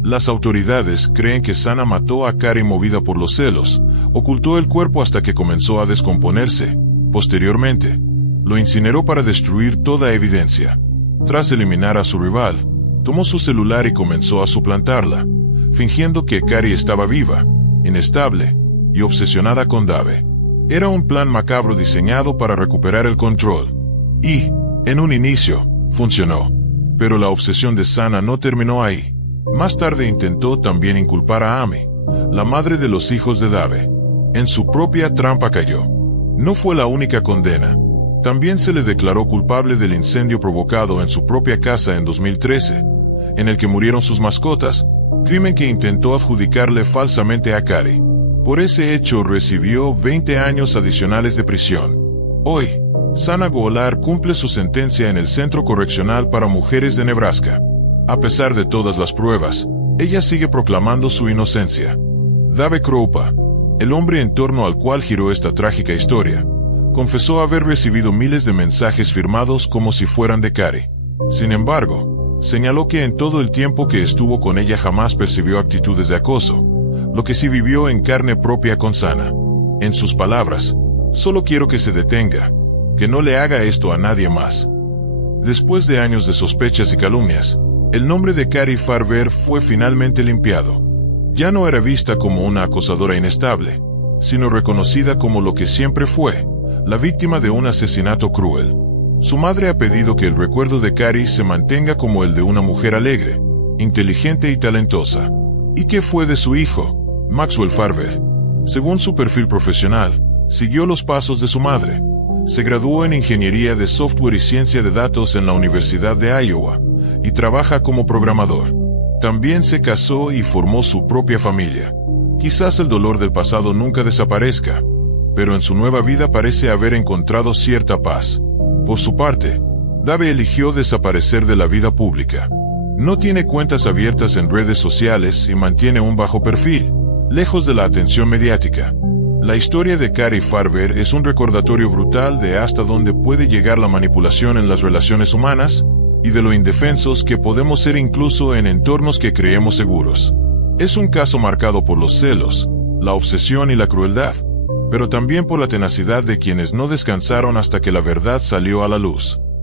Las autoridades creen que Sana mató a Cary movida por los celos, ocultó el cuerpo hasta que comenzó a descomponerse. Posteriormente, lo incineró para destruir toda evidencia. Tras eliminar a su rival, tomó su celular y comenzó a suplantarla, fingiendo que Cary estaba viva, inestable y obsesionada con Dave. Era un plan macabro diseñado para recuperar el control. Y, en un inicio, funcionó. Pero la obsesión de Sana no terminó ahí. Más tarde intentó también inculpar a Amy, la madre de los hijos de Dave. En su propia trampa cayó. No fue la única condena. También se le declaró culpable del incendio provocado en su propia casa en 2013, en el que murieron sus mascotas, crimen que intentó adjudicarle falsamente a Cary. Por ese hecho recibió 20 años adicionales de prisión. Hoy, Sana Golar cumple su sentencia en el Centro Correccional para Mujeres de Nebraska. A pesar de todas las pruebas, ella sigue proclamando su inocencia. Dave Kroupa, el hombre en torno al cual giró esta trágica historia, confesó haber recibido miles de mensajes firmados como si fueran de Cary. Sin embargo, señaló que en todo el tiempo que estuvo con ella jamás percibió actitudes de acoso, lo que sí vivió en carne propia con Sana. En sus palabras, solo quiero que se detenga, que no le haga esto a nadie más. Después de años de sospechas y calumnias, el nombre de Cary Farver fue finalmente limpiado. Ya no era vista como una acosadora inestable, sino reconocida como lo que siempre fue, la víctima de un asesinato cruel. Su madre ha pedido que el recuerdo de Cary se mantenga como el de una mujer alegre, inteligente y talentosa. ¿Y qué fue de su hijo, Maxwell Farver? Según su perfil profesional, siguió los pasos de su madre. Se graduó en Ingeniería de Software y Ciencia de Datos en la Universidad de Iowa, y trabaja como programador. También se casó y formó su propia familia. Quizás el dolor del pasado nunca desaparezca, pero en su nueva vida parece haber encontrado cierta paz. Por su parte, Dave eligió desaparecer de la vida pública. No tiene cuentas abiertas en redes sociales y mantiene un bajo perfil, lejos de la atención mediática. La historia de Cary Farver es un recordatorio brutal de hasta dónde puede llegar la manipulación en las relaciones humanas, y de lo indefensos que podemos ser incluso en entornos que creemos seguros. Es un caso marcado por los celos, la obsesión y la crueldad, pero también por la tenacidad de quienes no descansaron hasta que la verdad salió a la luz.